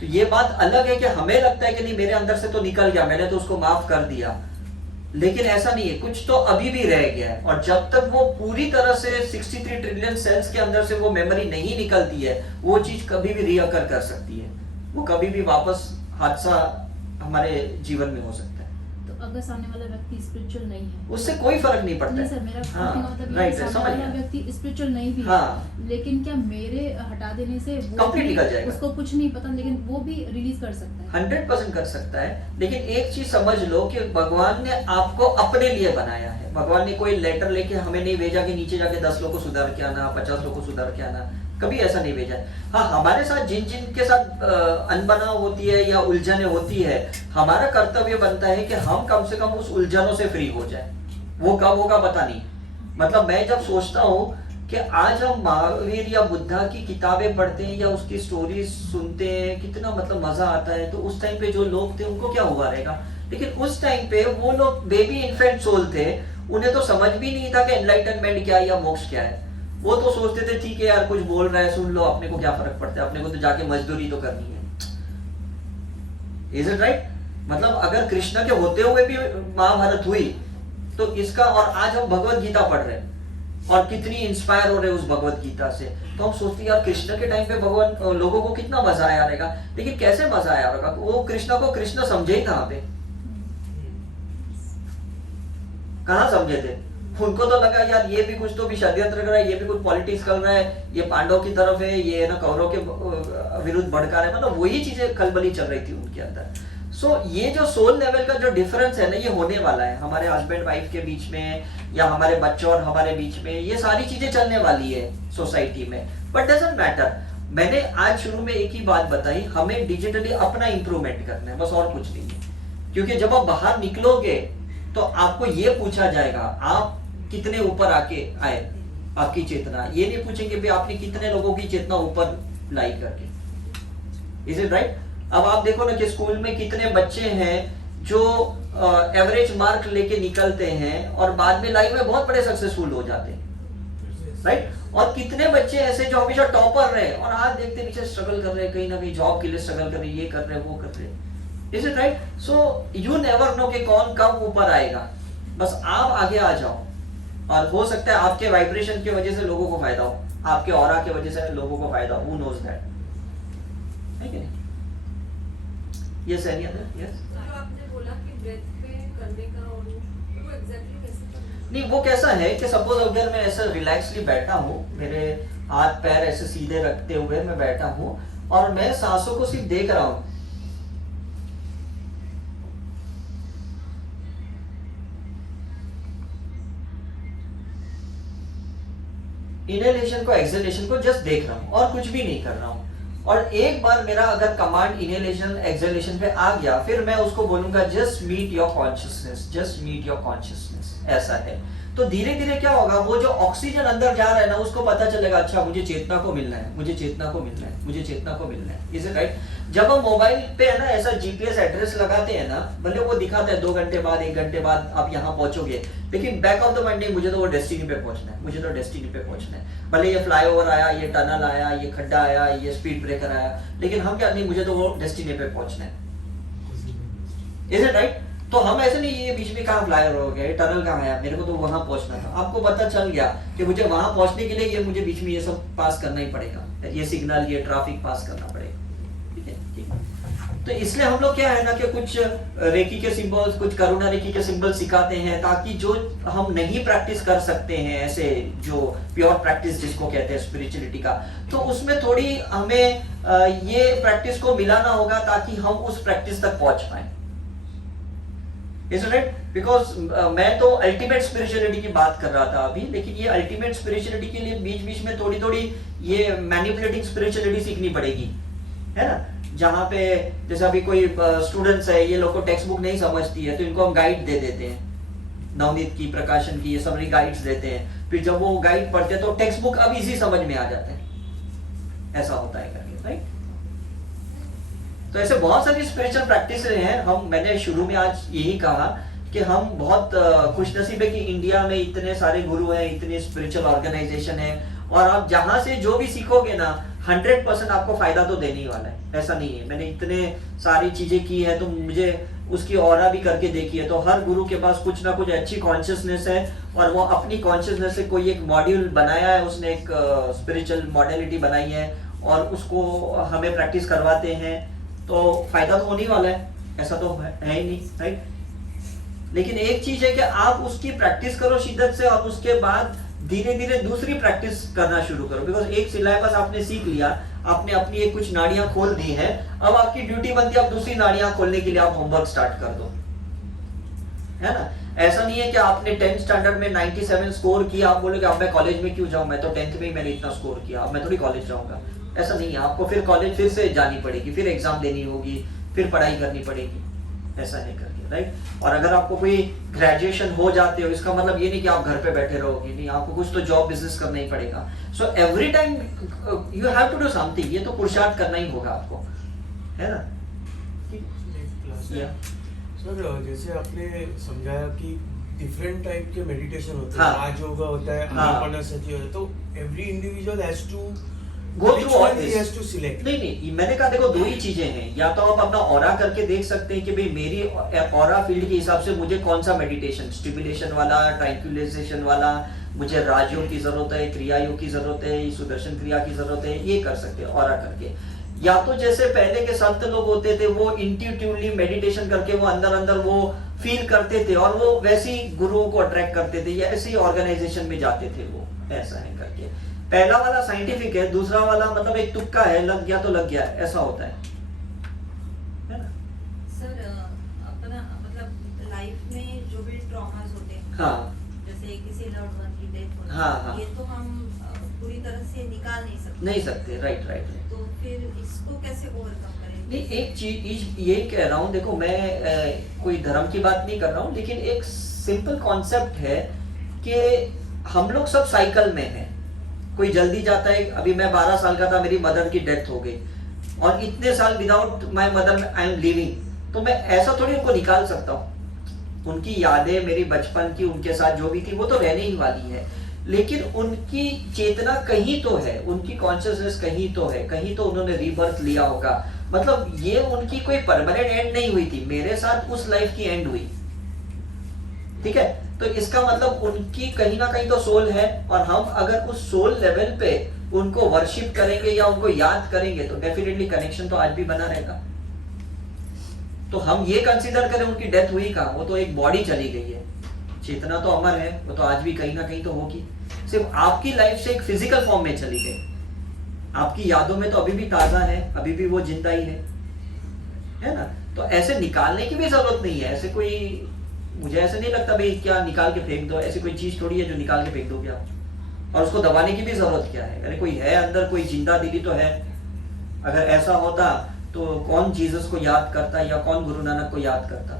तो ये बात अलग है कि हमें लगता है कि नहीं मेरे अंदर से तो निकल गया, मैंने तो उसको माफ कर दिया, लेकिन ऐसा नहीं है, कुछ तो अभी भी रह गया है, और जब तक वो पूरी तरह से 63 ट्रिलियन सेल्स के अंदर से वो मेमोरी नहीं निकलती है, वो चीज कभी भी रीअकर कर सकती है, वो कभी भी वापस हादसा हमारे जीवन में हो सकता है। तो अगर सामने वाला व्यक्ति स्पिरिचुअल नहीं है, उससे कोई फर्क नहीं पड़ता नहीं है। सर, मेरा हाँ, कहने का मतलब ये राइट है है, कि समझ सामने वाला गया। व्यक्ति स्पिरिचुअल नहीं भी है, हाँ। लेकिन क्या मेरे हटा देने से वो Complete भी- निकल जाएगा। उसको कुछ नहीं पता, लेकिन वो भी रिलीज कर सकता है। 100% कर सकता है, लेकिन एक चीज समझ लो कि भगवान ने आपको अपने लिए बनाया है। भगवान ने कोई लेटर लेके हमें नहीं भेजा कि नीचे जाके 10 लोगों को सुधार के आना, 50 लोगों को सुधार के आना, कभी ऐसा नहीं भेजा। हाँ, हमारे साथ जिन जिन के साथ अनबना होती है या उलझने होती है, हमारा कर्तव्य बनता है कि हम कम से कम उस उलझनों से फ्री हो जाए। वो कब होगा पता नहीं। मतलब मैं जब सोचता हूँ कि आज हम महावीर या बुद्धा की किताबें पढ़ते हैं या उसकी स्टोरीज सुनते हैं, कितना मतलब मजा आता है, तो उस टाइम पे जो लोग थे उनको क्या हुआ रहेगा, लेकिन उस टाइम पे वो लोग बेबी इन्फेंट सोल थे, उन्हें तो समझ भी नहीं था कि एनलाइटनमेंट क्या है या मोक्ष क्या है। वो तो सोचते थे ठीक है यार कुछ बोल रहा है सुन लो, अपने को क्या फर्क पड़ता है, अपने को तो जाके मजदूरी तो करनी है। Is it right? मतलब अगर कृष्ण के होते हुए भी महाभारत हुई तो इसका, और आज हम भगवत गीता पढ़ रहे हैं और कितनी इंस्पायर हो रहे हैं उस भगवत गीता से, तो हम सोचते हैं यार कृष्ण के टाइम पे भगवान लोगों को कितना मजा आया रहेगा, लेकिन कैसे मजा आया होगा, वो कृष्ण को कृष्ण समझे ही कहाँ पे, कहाँ समझे थे? उनको तो लगा यार ये भी कुछ तो भी षड्यंत्र कर रहा है, ये भी कुछ पॉलिटिक्स कर रहा है, ये पांडव की तरफ है, ये ना कौरव के विरुद्ध भड़का रहा है, मतलब वही चीजें खलबली चल रही थी उनके अंदर। सो ये जो सोल लेवल का जो डिफरेंस है ना, ये होने वाला है हमारे हस्बैंड वाइफ के बीच में, या हमारे बच्चों और हमारे बीच में, ये सारी चीजें चलने वाली है सोसाइटी में, बट डजंट मैटर। मैंने आज शुरू में एक ही बात बताई, हमें डिजिटली अपना इंप्रूवमेंट करना है, बस और कुछ नहीं है। क्योंकि जब आप बाहर निकलोगे तो आपको ये पूछा जाएगा आप कितने ऊपर आके आए, आपकी चेतना, ये नहीं पूछेंगे भी आपने कितने लोगों की चेतना ऊपर लाई करके। Is it right? अब आप देखो ना कि स्कूल में कितने बच्चे हैं जो एवरेज मार्क लेके निकलते हैं और बाद में लाइफ में बहुत बड़े सक्सेसफुल हो जाते हैं, राइट? और कितने बच्चे ऐसे जो हमेशा टॉपर रहे और आज देखते पीछे स्ट्रगल कर रहे हैं, कहीं ना कहीं जॉब के लिए स्ट्रगल कर रहे हैं, ये कर रहे हैं वो कर रहे हैं। Is it right? So you never know कि कौन कब ऊपर आएगा, बस आप आगे आ जाओ, और हो सकता है आपके वाइब्रेशन की वजह से लोगों को फायदा हो, आपके ऑरा की वजह से लोगों को फायदा हो, हु नोज दैट, है कि नहीं? Yes any other? यस। जो आपने बोला कि ब्रेथ पे करने का, और वो एग्जैक्टली कैसे करना है? नहीं, वो कैसा है कि सपोज अगर मैं ऐसे रिलैक्सली बैठा हूँ, मेरे हाथ पैर ऐसे सीधे रखते हुए मैं बैठा हूँ और मैं सांसों को सिर्फ देख रहा हूँ, इनहेलेशन को एक्सहेलेशन को जस्ट देख रहा हूँ और कुछ भी नहीं कर रहा हूँ। और एक बार मेरा अगर कमांड इनहेलेशन एक्सहेलेशन पे आ गया, फिर मैं उसको बोलूंगा just meet your consciousness, just meet your consciousness, ऐसा है। तो धीरे धीरे क्या होगा, वो जो ऑक्सीजन अंदर जा रहा है ना, उसको पता चलेगा अच्छा मुझे चेतना को मिलना है, मुझे चेतना को मिलना है, मुझे चेतना को मिलना है। Is it right? जब हम मोबाइल पे है ना ऐसा जीपीएस एड्रेस लगाते हैं ना, भले वो दिखाता है 2 घंटे बाद 1 घंटे बाद आप यहाँ पहुंचोगे, लेकिन बैक ऑफ द माइंड नहीं, मुझे तो वो डेस्टिनी पे पहुंचना है, मुझे तो डेस्टिनी पे पहुंचना है। भले ये फ्लाईओवर आया, ये टनल आया, ये खड्डा आया, ये स्पीड ब्रेकर आया, लेकिन हम क्या नहीं, मुझे तो वो डेस्टिनी पे पहुंचना है। Is it right? तो हम ऐसे नहीं ये बीच में कहाँ फ्लायर हो गया, टनल कहाँ है, मेरे को तो वहां पहुंचना था, आपको पता चल गया कि मुझे वहां पहुंचने के लिए ये मुझे बीच में ये सब पास करना ही पड़ेगा, ये सिग्नल ये ट्रैफिक पास करना पड़ेगा। ठीक है, ठीक। तो इसलिए हम लोग क्या है ना कि कुछ रेकी के सिंबल्स, कुछ करुणा रेकी के सिंबल सिखाते हैं, ताकि जो हम नहीं प्रैक्टिस कर सकते हैं, ऐसे जो प्योर प्रैक्टिस जिसको कहते हैं स्पिरिचुअलिटी का, तो उसमें थोड़ी हमें ये प्रैक्टिस को मिलाना होगा ताकि हम उस प्रैक्टिस तक पहुंच पाए। Isn't it? Because मैं तो अल्टीमेट स्पिरिचुअलिटी की बात कर रहा था अभी, लेकिन ये अल्टीमेट स्पिरिचुअलिटी के लिए बीच बीच में थोड़ी थोड़ी ये मैनिपुलेटिंग स्पिरिचुअलिटी सीखनी पड़ेगी, है ना। जहाँ पे जैसे अभी कोई स्टूडेंट्स है, ये लोग को टेक्स्ट बुक नहीं समझती है, तो इनको हम गाइड दे देते हैं, नवनीत की, प्रकाशन की, ये सब गाइड्स देते हैं। फिर जब वो गाइड पढ़ते हैं तो टेक्स्ट बुक अब इजी समझ में आ जाते हैं, ऐसा होता है करके, राइट। तो ऐसे बहुत सारी स्पिरिचुअल प्रैक्टिस हैं। मैंने शुरू में आज यही कहा कि हम बहुत खुशनसीब है कि इंडिया में इतने सारे गुरु हैं, इतनी स्पिरिचुअल ऑर्गेनाइजेशन है, और आप जहां से जो भी सीखोगे ना 100% आपको फायदा तो देने ही वाला है, ऐसा नहीं है। मैंने इतने सारी चीजें की है तो मुझे उसकी ऑरा भी करके देखी है, तो हर गुरु के पास कुछ ना कुछ अच्छी कॉन्शियसनेस है, और वो अपनी कॉन्शियसनेस से कोई एक मॉड्यूल बनाया है, उसने एक स्पिरिचुअल मॉडलिटी बनाई है, और उसको हमें प्रैक्टिस करवाते हैं, तो फायदा तो होने वाला है, ऐसा तो है ही नहीं, राइट। लेकिन एक चीज है कि आप उसकी प्रैक्टिस करो शिद्दत से, और उसके बाद धीरे धीरे दूसरी प्रैक्टिस करना शुरू करो। बिकॉज एक सिलेबस आपने सीख लिया, आपने अपनी एक कुछ नाड़ियां खोल दी है, अब आपकी ड्यूटी बनती है आप दूसरी नाड़ियां खोलने के लिए आप होमवर्क स्टार्ट कर दो, है ना। ऐसा नहीं है कि आपने 10th स्टैंडर्ड में 97 स्कोर किया, आप बोलोगे अब मैं कॉलेज में क्यों जाऊं, मैं तो 10th में ही मैंने इतना स्कोर किया, अब मैं थोड़ी कॉलेज जाऊंगा। ऐसा नहीं है, आपको फिर कॉलेज फिर से जानी पड़ेगी, फिर एग्जाम देनी होगी, फिर पढ़ाई करनी पड़ेगी, ऐसा नहीं करके, राइट। और अगर आपको कोई ग्रेजुएशन हो जाते हो, इसका मतलब ये नहीं कि आप घर पे बैठे रहोगे, नहीं, आपको कुछ तो जॉब बिजनेस करना ही पड़ेगा। So every time you have to do something, ये तो पुरुषार्थ करना ही होगा आपको, है ना। सर जैसे आपने समझाया कि डिफरेंट टाइप के मेडिटेशन होते हैं, हाँ। आज योगा होता है, आनापानसति होता है, तो every individual has to go through all he this. has to select। नहीं, मैंने कहा देखो दो ही चीजें हैं, या तो आप अपना ऑरा करके देख सकते हैं कि भाई मेरी ऑरा फील्ड के हिसाब से मुझे कौन सा मेडिटेशन, स्टिमुलेशन वाला, ट्रैंक्विलाइजेशन वाला, मुझे राजयोग की जरूरत है, क्रिया योग की जरूरत है, सुदर्शन क्रिया की जरूरत है, ये कर सकते हैं ऑरा करके। या तो जैसे पहले के संत लोग होते थे, वो इंट्यूटिवली मेडिटेशन करके वो अंदर अंदर वो फील करते थे, और वो वैसे ही गुरुओं को अट्रैक्ट करते थे, या ऐसे ही ऑर्गेनाइजेशन में जाते थे वो, ऐसा है करके। पहला वाला साइंटिफिक है, दूसरा वाला मतलब एक तुक्का है, लग गया तो लग गया, ऐसा होता है ना। सर अपना मतलब लाइफ में जो भी ट्रॉमास होते हैं, हाँ, जैसे किसी लव्ड वन की डेथ होना, हाँ। ये तो हम पूरी तरह से निकाल नहीं सकते, राइट। तो फिर इसको कैसे ओवरकम करें? नहीं, एक चीज यही कह रहा हूँ, देखो मैं कोई धर्म की बात नहीं कर रहा हूँ, लेकिन एक सिंपल कॉन्सेप्ट है कि हम लोग सब साइकिल में हैं। कोई जल्दी जाता है, अभी मैं 12 साल का था, मेरी मदर की डेथ हो गई, और इतने साल without my mother I am living, तो मैं ऐसा थोड़ी उनको निकाल सकता हूँ। उनकी यादें मेरी बचपन की, उनके साथ जो भी थी वो तो रहने ही वाली है, लेकिन उनकी चेतना कहीं तो है, उनकी कॉन्शियसनेस कहीं तो है, कहीं तो उन्होंने रीबर्थ लिया होगा। मतलब ये उनकी कोई परमानेंट एंड नहीं हुई थी, मेरे साथ उस लाइफ की एंड हुई, ठीक है। तो इसका मतलब उनकी कहीं ना कहीं तो सोल है, और हम अगर उस सोल लेवल पे उनको वर्शिप करेंगे या उनको याद करेंगे तो डेफिनेटली कनेक्शन तो आज भी बना रहेगा। तो हम ये कंसीडर करें उनकी डेथ हुई कहाँ, वो तो एक बॉडी चली गई है, चेतना तो अमर है, वो तो आज भी कहीं ना कहीं तो होगी। सिर्फ आपकी लाइफ से एक फिजिकल फॉर्म में चली गई, आपकी यादों में तो अभी भी ताजा है, अभी भी वो जिंदा ही है ना। तो ऐसे निकालने की भी जरूरत नहीं है, ऐसे कोई, मुझे ऐसे नहीं लगता भाई क्या निकाल के फेंक दो, ऐसी कोई चीज थोड़ी है जो निकाल के फेंक दोगे आप, और उसको दबाने की भी जरूरत क्या है। अरे कोई है अंदर, कोई जिंदा दिली तो है। अगर ऐसा होता तो कौन जीसस को याद करता या कौन गुरु नानक को याद करता,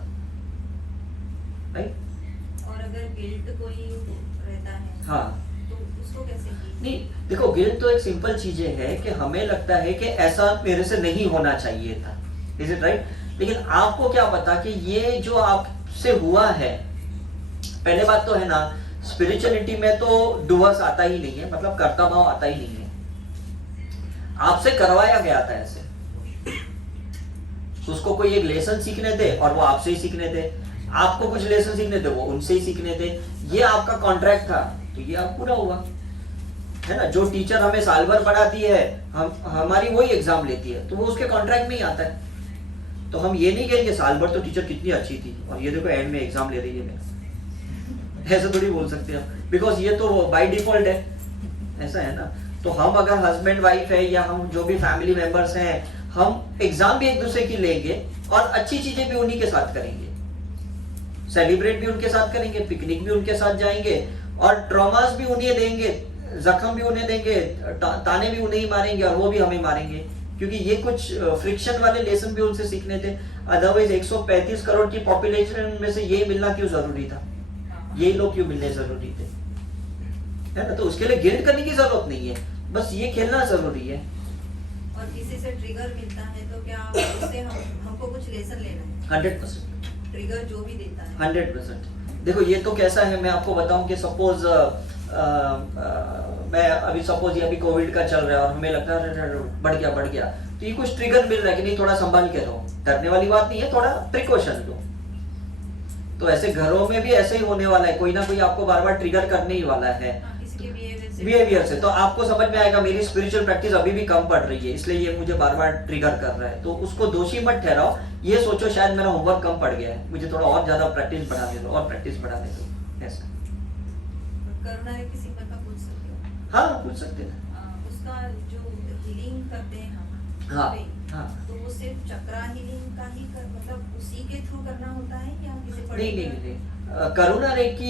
राइट। और अगर गिल्ट कोई रहता है, हाँ, तो उसको कैसे नहीं देखो, गिल्ट तो एक सिंपल चीजें है कि हमें लगता है कि ऐसा मेरे से नहीं होना चाहिए था, इज इट राइट। लेकिन आपको क्या पता कि ये जो आपसे हुआ है, पहले बात तो है ना, स्पिरिचुअलिटी में तो डूअर्स आता ही नहीं है, मतलब कर्ता भाव आता ही नहीं है, आपसे करवाया गया था ऐसे। उसको कोई एक लेसन सीखने थे और वो आपसे ही सीखने थे। आपको कुछ लेसन सीखने थे वो उनसे ही सीखने थे, ये आपका कॉन्ट्रैक्ट था तो ये आप पूरा हुआ, है ना। जो टीचर हमें साल भर पढ़ाती है, हम हमारी वही एग्जाम लेती है, तो वो उसके कॉन्ट्रैक्ट में ही आता है। तो हम ये नहीं कहेंगे साल भर तो टीचर कितनी अच्छी थी और ये देखो एंड में एग्जाम ले रही है मेरा, ऐसा थोड़ी बोल सकते हैं, बिकॉज ये तो बाय डिफॉल्ट है, ऐसा है ना। तो हम अगर हस्बैंड वाइफ है या हम जो भी फैमिली मेंबर्स हैं, हम एग्जाम भी एक दूसरे की लेंगे और अच्छी चीजें भी उन्हीं के साथ करेंगे, सेलिब्रेट भी उनके साथ करेंगे, पिकनिक भी उनके साथ जाएंगे और ट्रॉमास भी उन्हें देंगे, जख्म भी उन्हें देंगे, ताने भी उन्हें ही मारेंगे और वो भी हमें मारेंगे, क्योंकि ये कुछ फ्रिक्शन वाले लेसन भी उनसे सीखने थे। अदरवाइज 135 करोड़ की पॉपुलेशन में से ये मिलना क्यों जरूरी था, यही लोग क्यों मिलने जरूरी थे, है ना। तो उसके लिए गिल्ट करने की जरूरत नहीं है, बस ये खेलना जरूरी है। और किसी से ट्रिगर मिलता है तो क्या उससे हमको कुछ लेसन लेना है? 100% ट्रिगर जो भी देता है 100%। देखो ये तो कैसा है, मैं आपको बताऊं कि सपोज मैं अभी सपोज ये अभी कोविड का चल रहा है और हमें लगता है अरे बढ़ गया, तो ये कुछ ट्रिगर मिल रहा है कि नहीं थोड़ा संभाल के रहो, डरने वाली बात नहीं है, थोड़ा प्रिकॉशन लो। तो ऐसे घरों में भी ऐसे ही होने वाला है, कोई ना कोई आपको बार बार ट्रिगर करने ही वाला है हाँ, किसी के बिहेवियर से। तो आपको समझ में आएगा मेरी स्पिरिचुअल प्रैक्टिस अभी भी कम पड़ रही है, इसलिए ये मुझे बार बार ट्रिगर कर रहा है। तो उसको दोषी मत ठहराओ, ये सोचो शायद मेरा होमवर्क कम पड़ गया है, मुझे थोड़ा और ज्यादा प्रैक्टिस बढ़ाने दो और प्रैक्टिस बढ़ाने दो, ऐसा। करुणा है किसी पर का पूछ सकते हो? हाँ पूछ सकते हैं। उसका जो हीलिंग करते हैं हम हाँ, पे, हाँ। तो वो सिर्फ चक्रा हीलिंग का ही मतलब उसी के थ्रू करना होता है या किसी नहीं, करुणा रेकी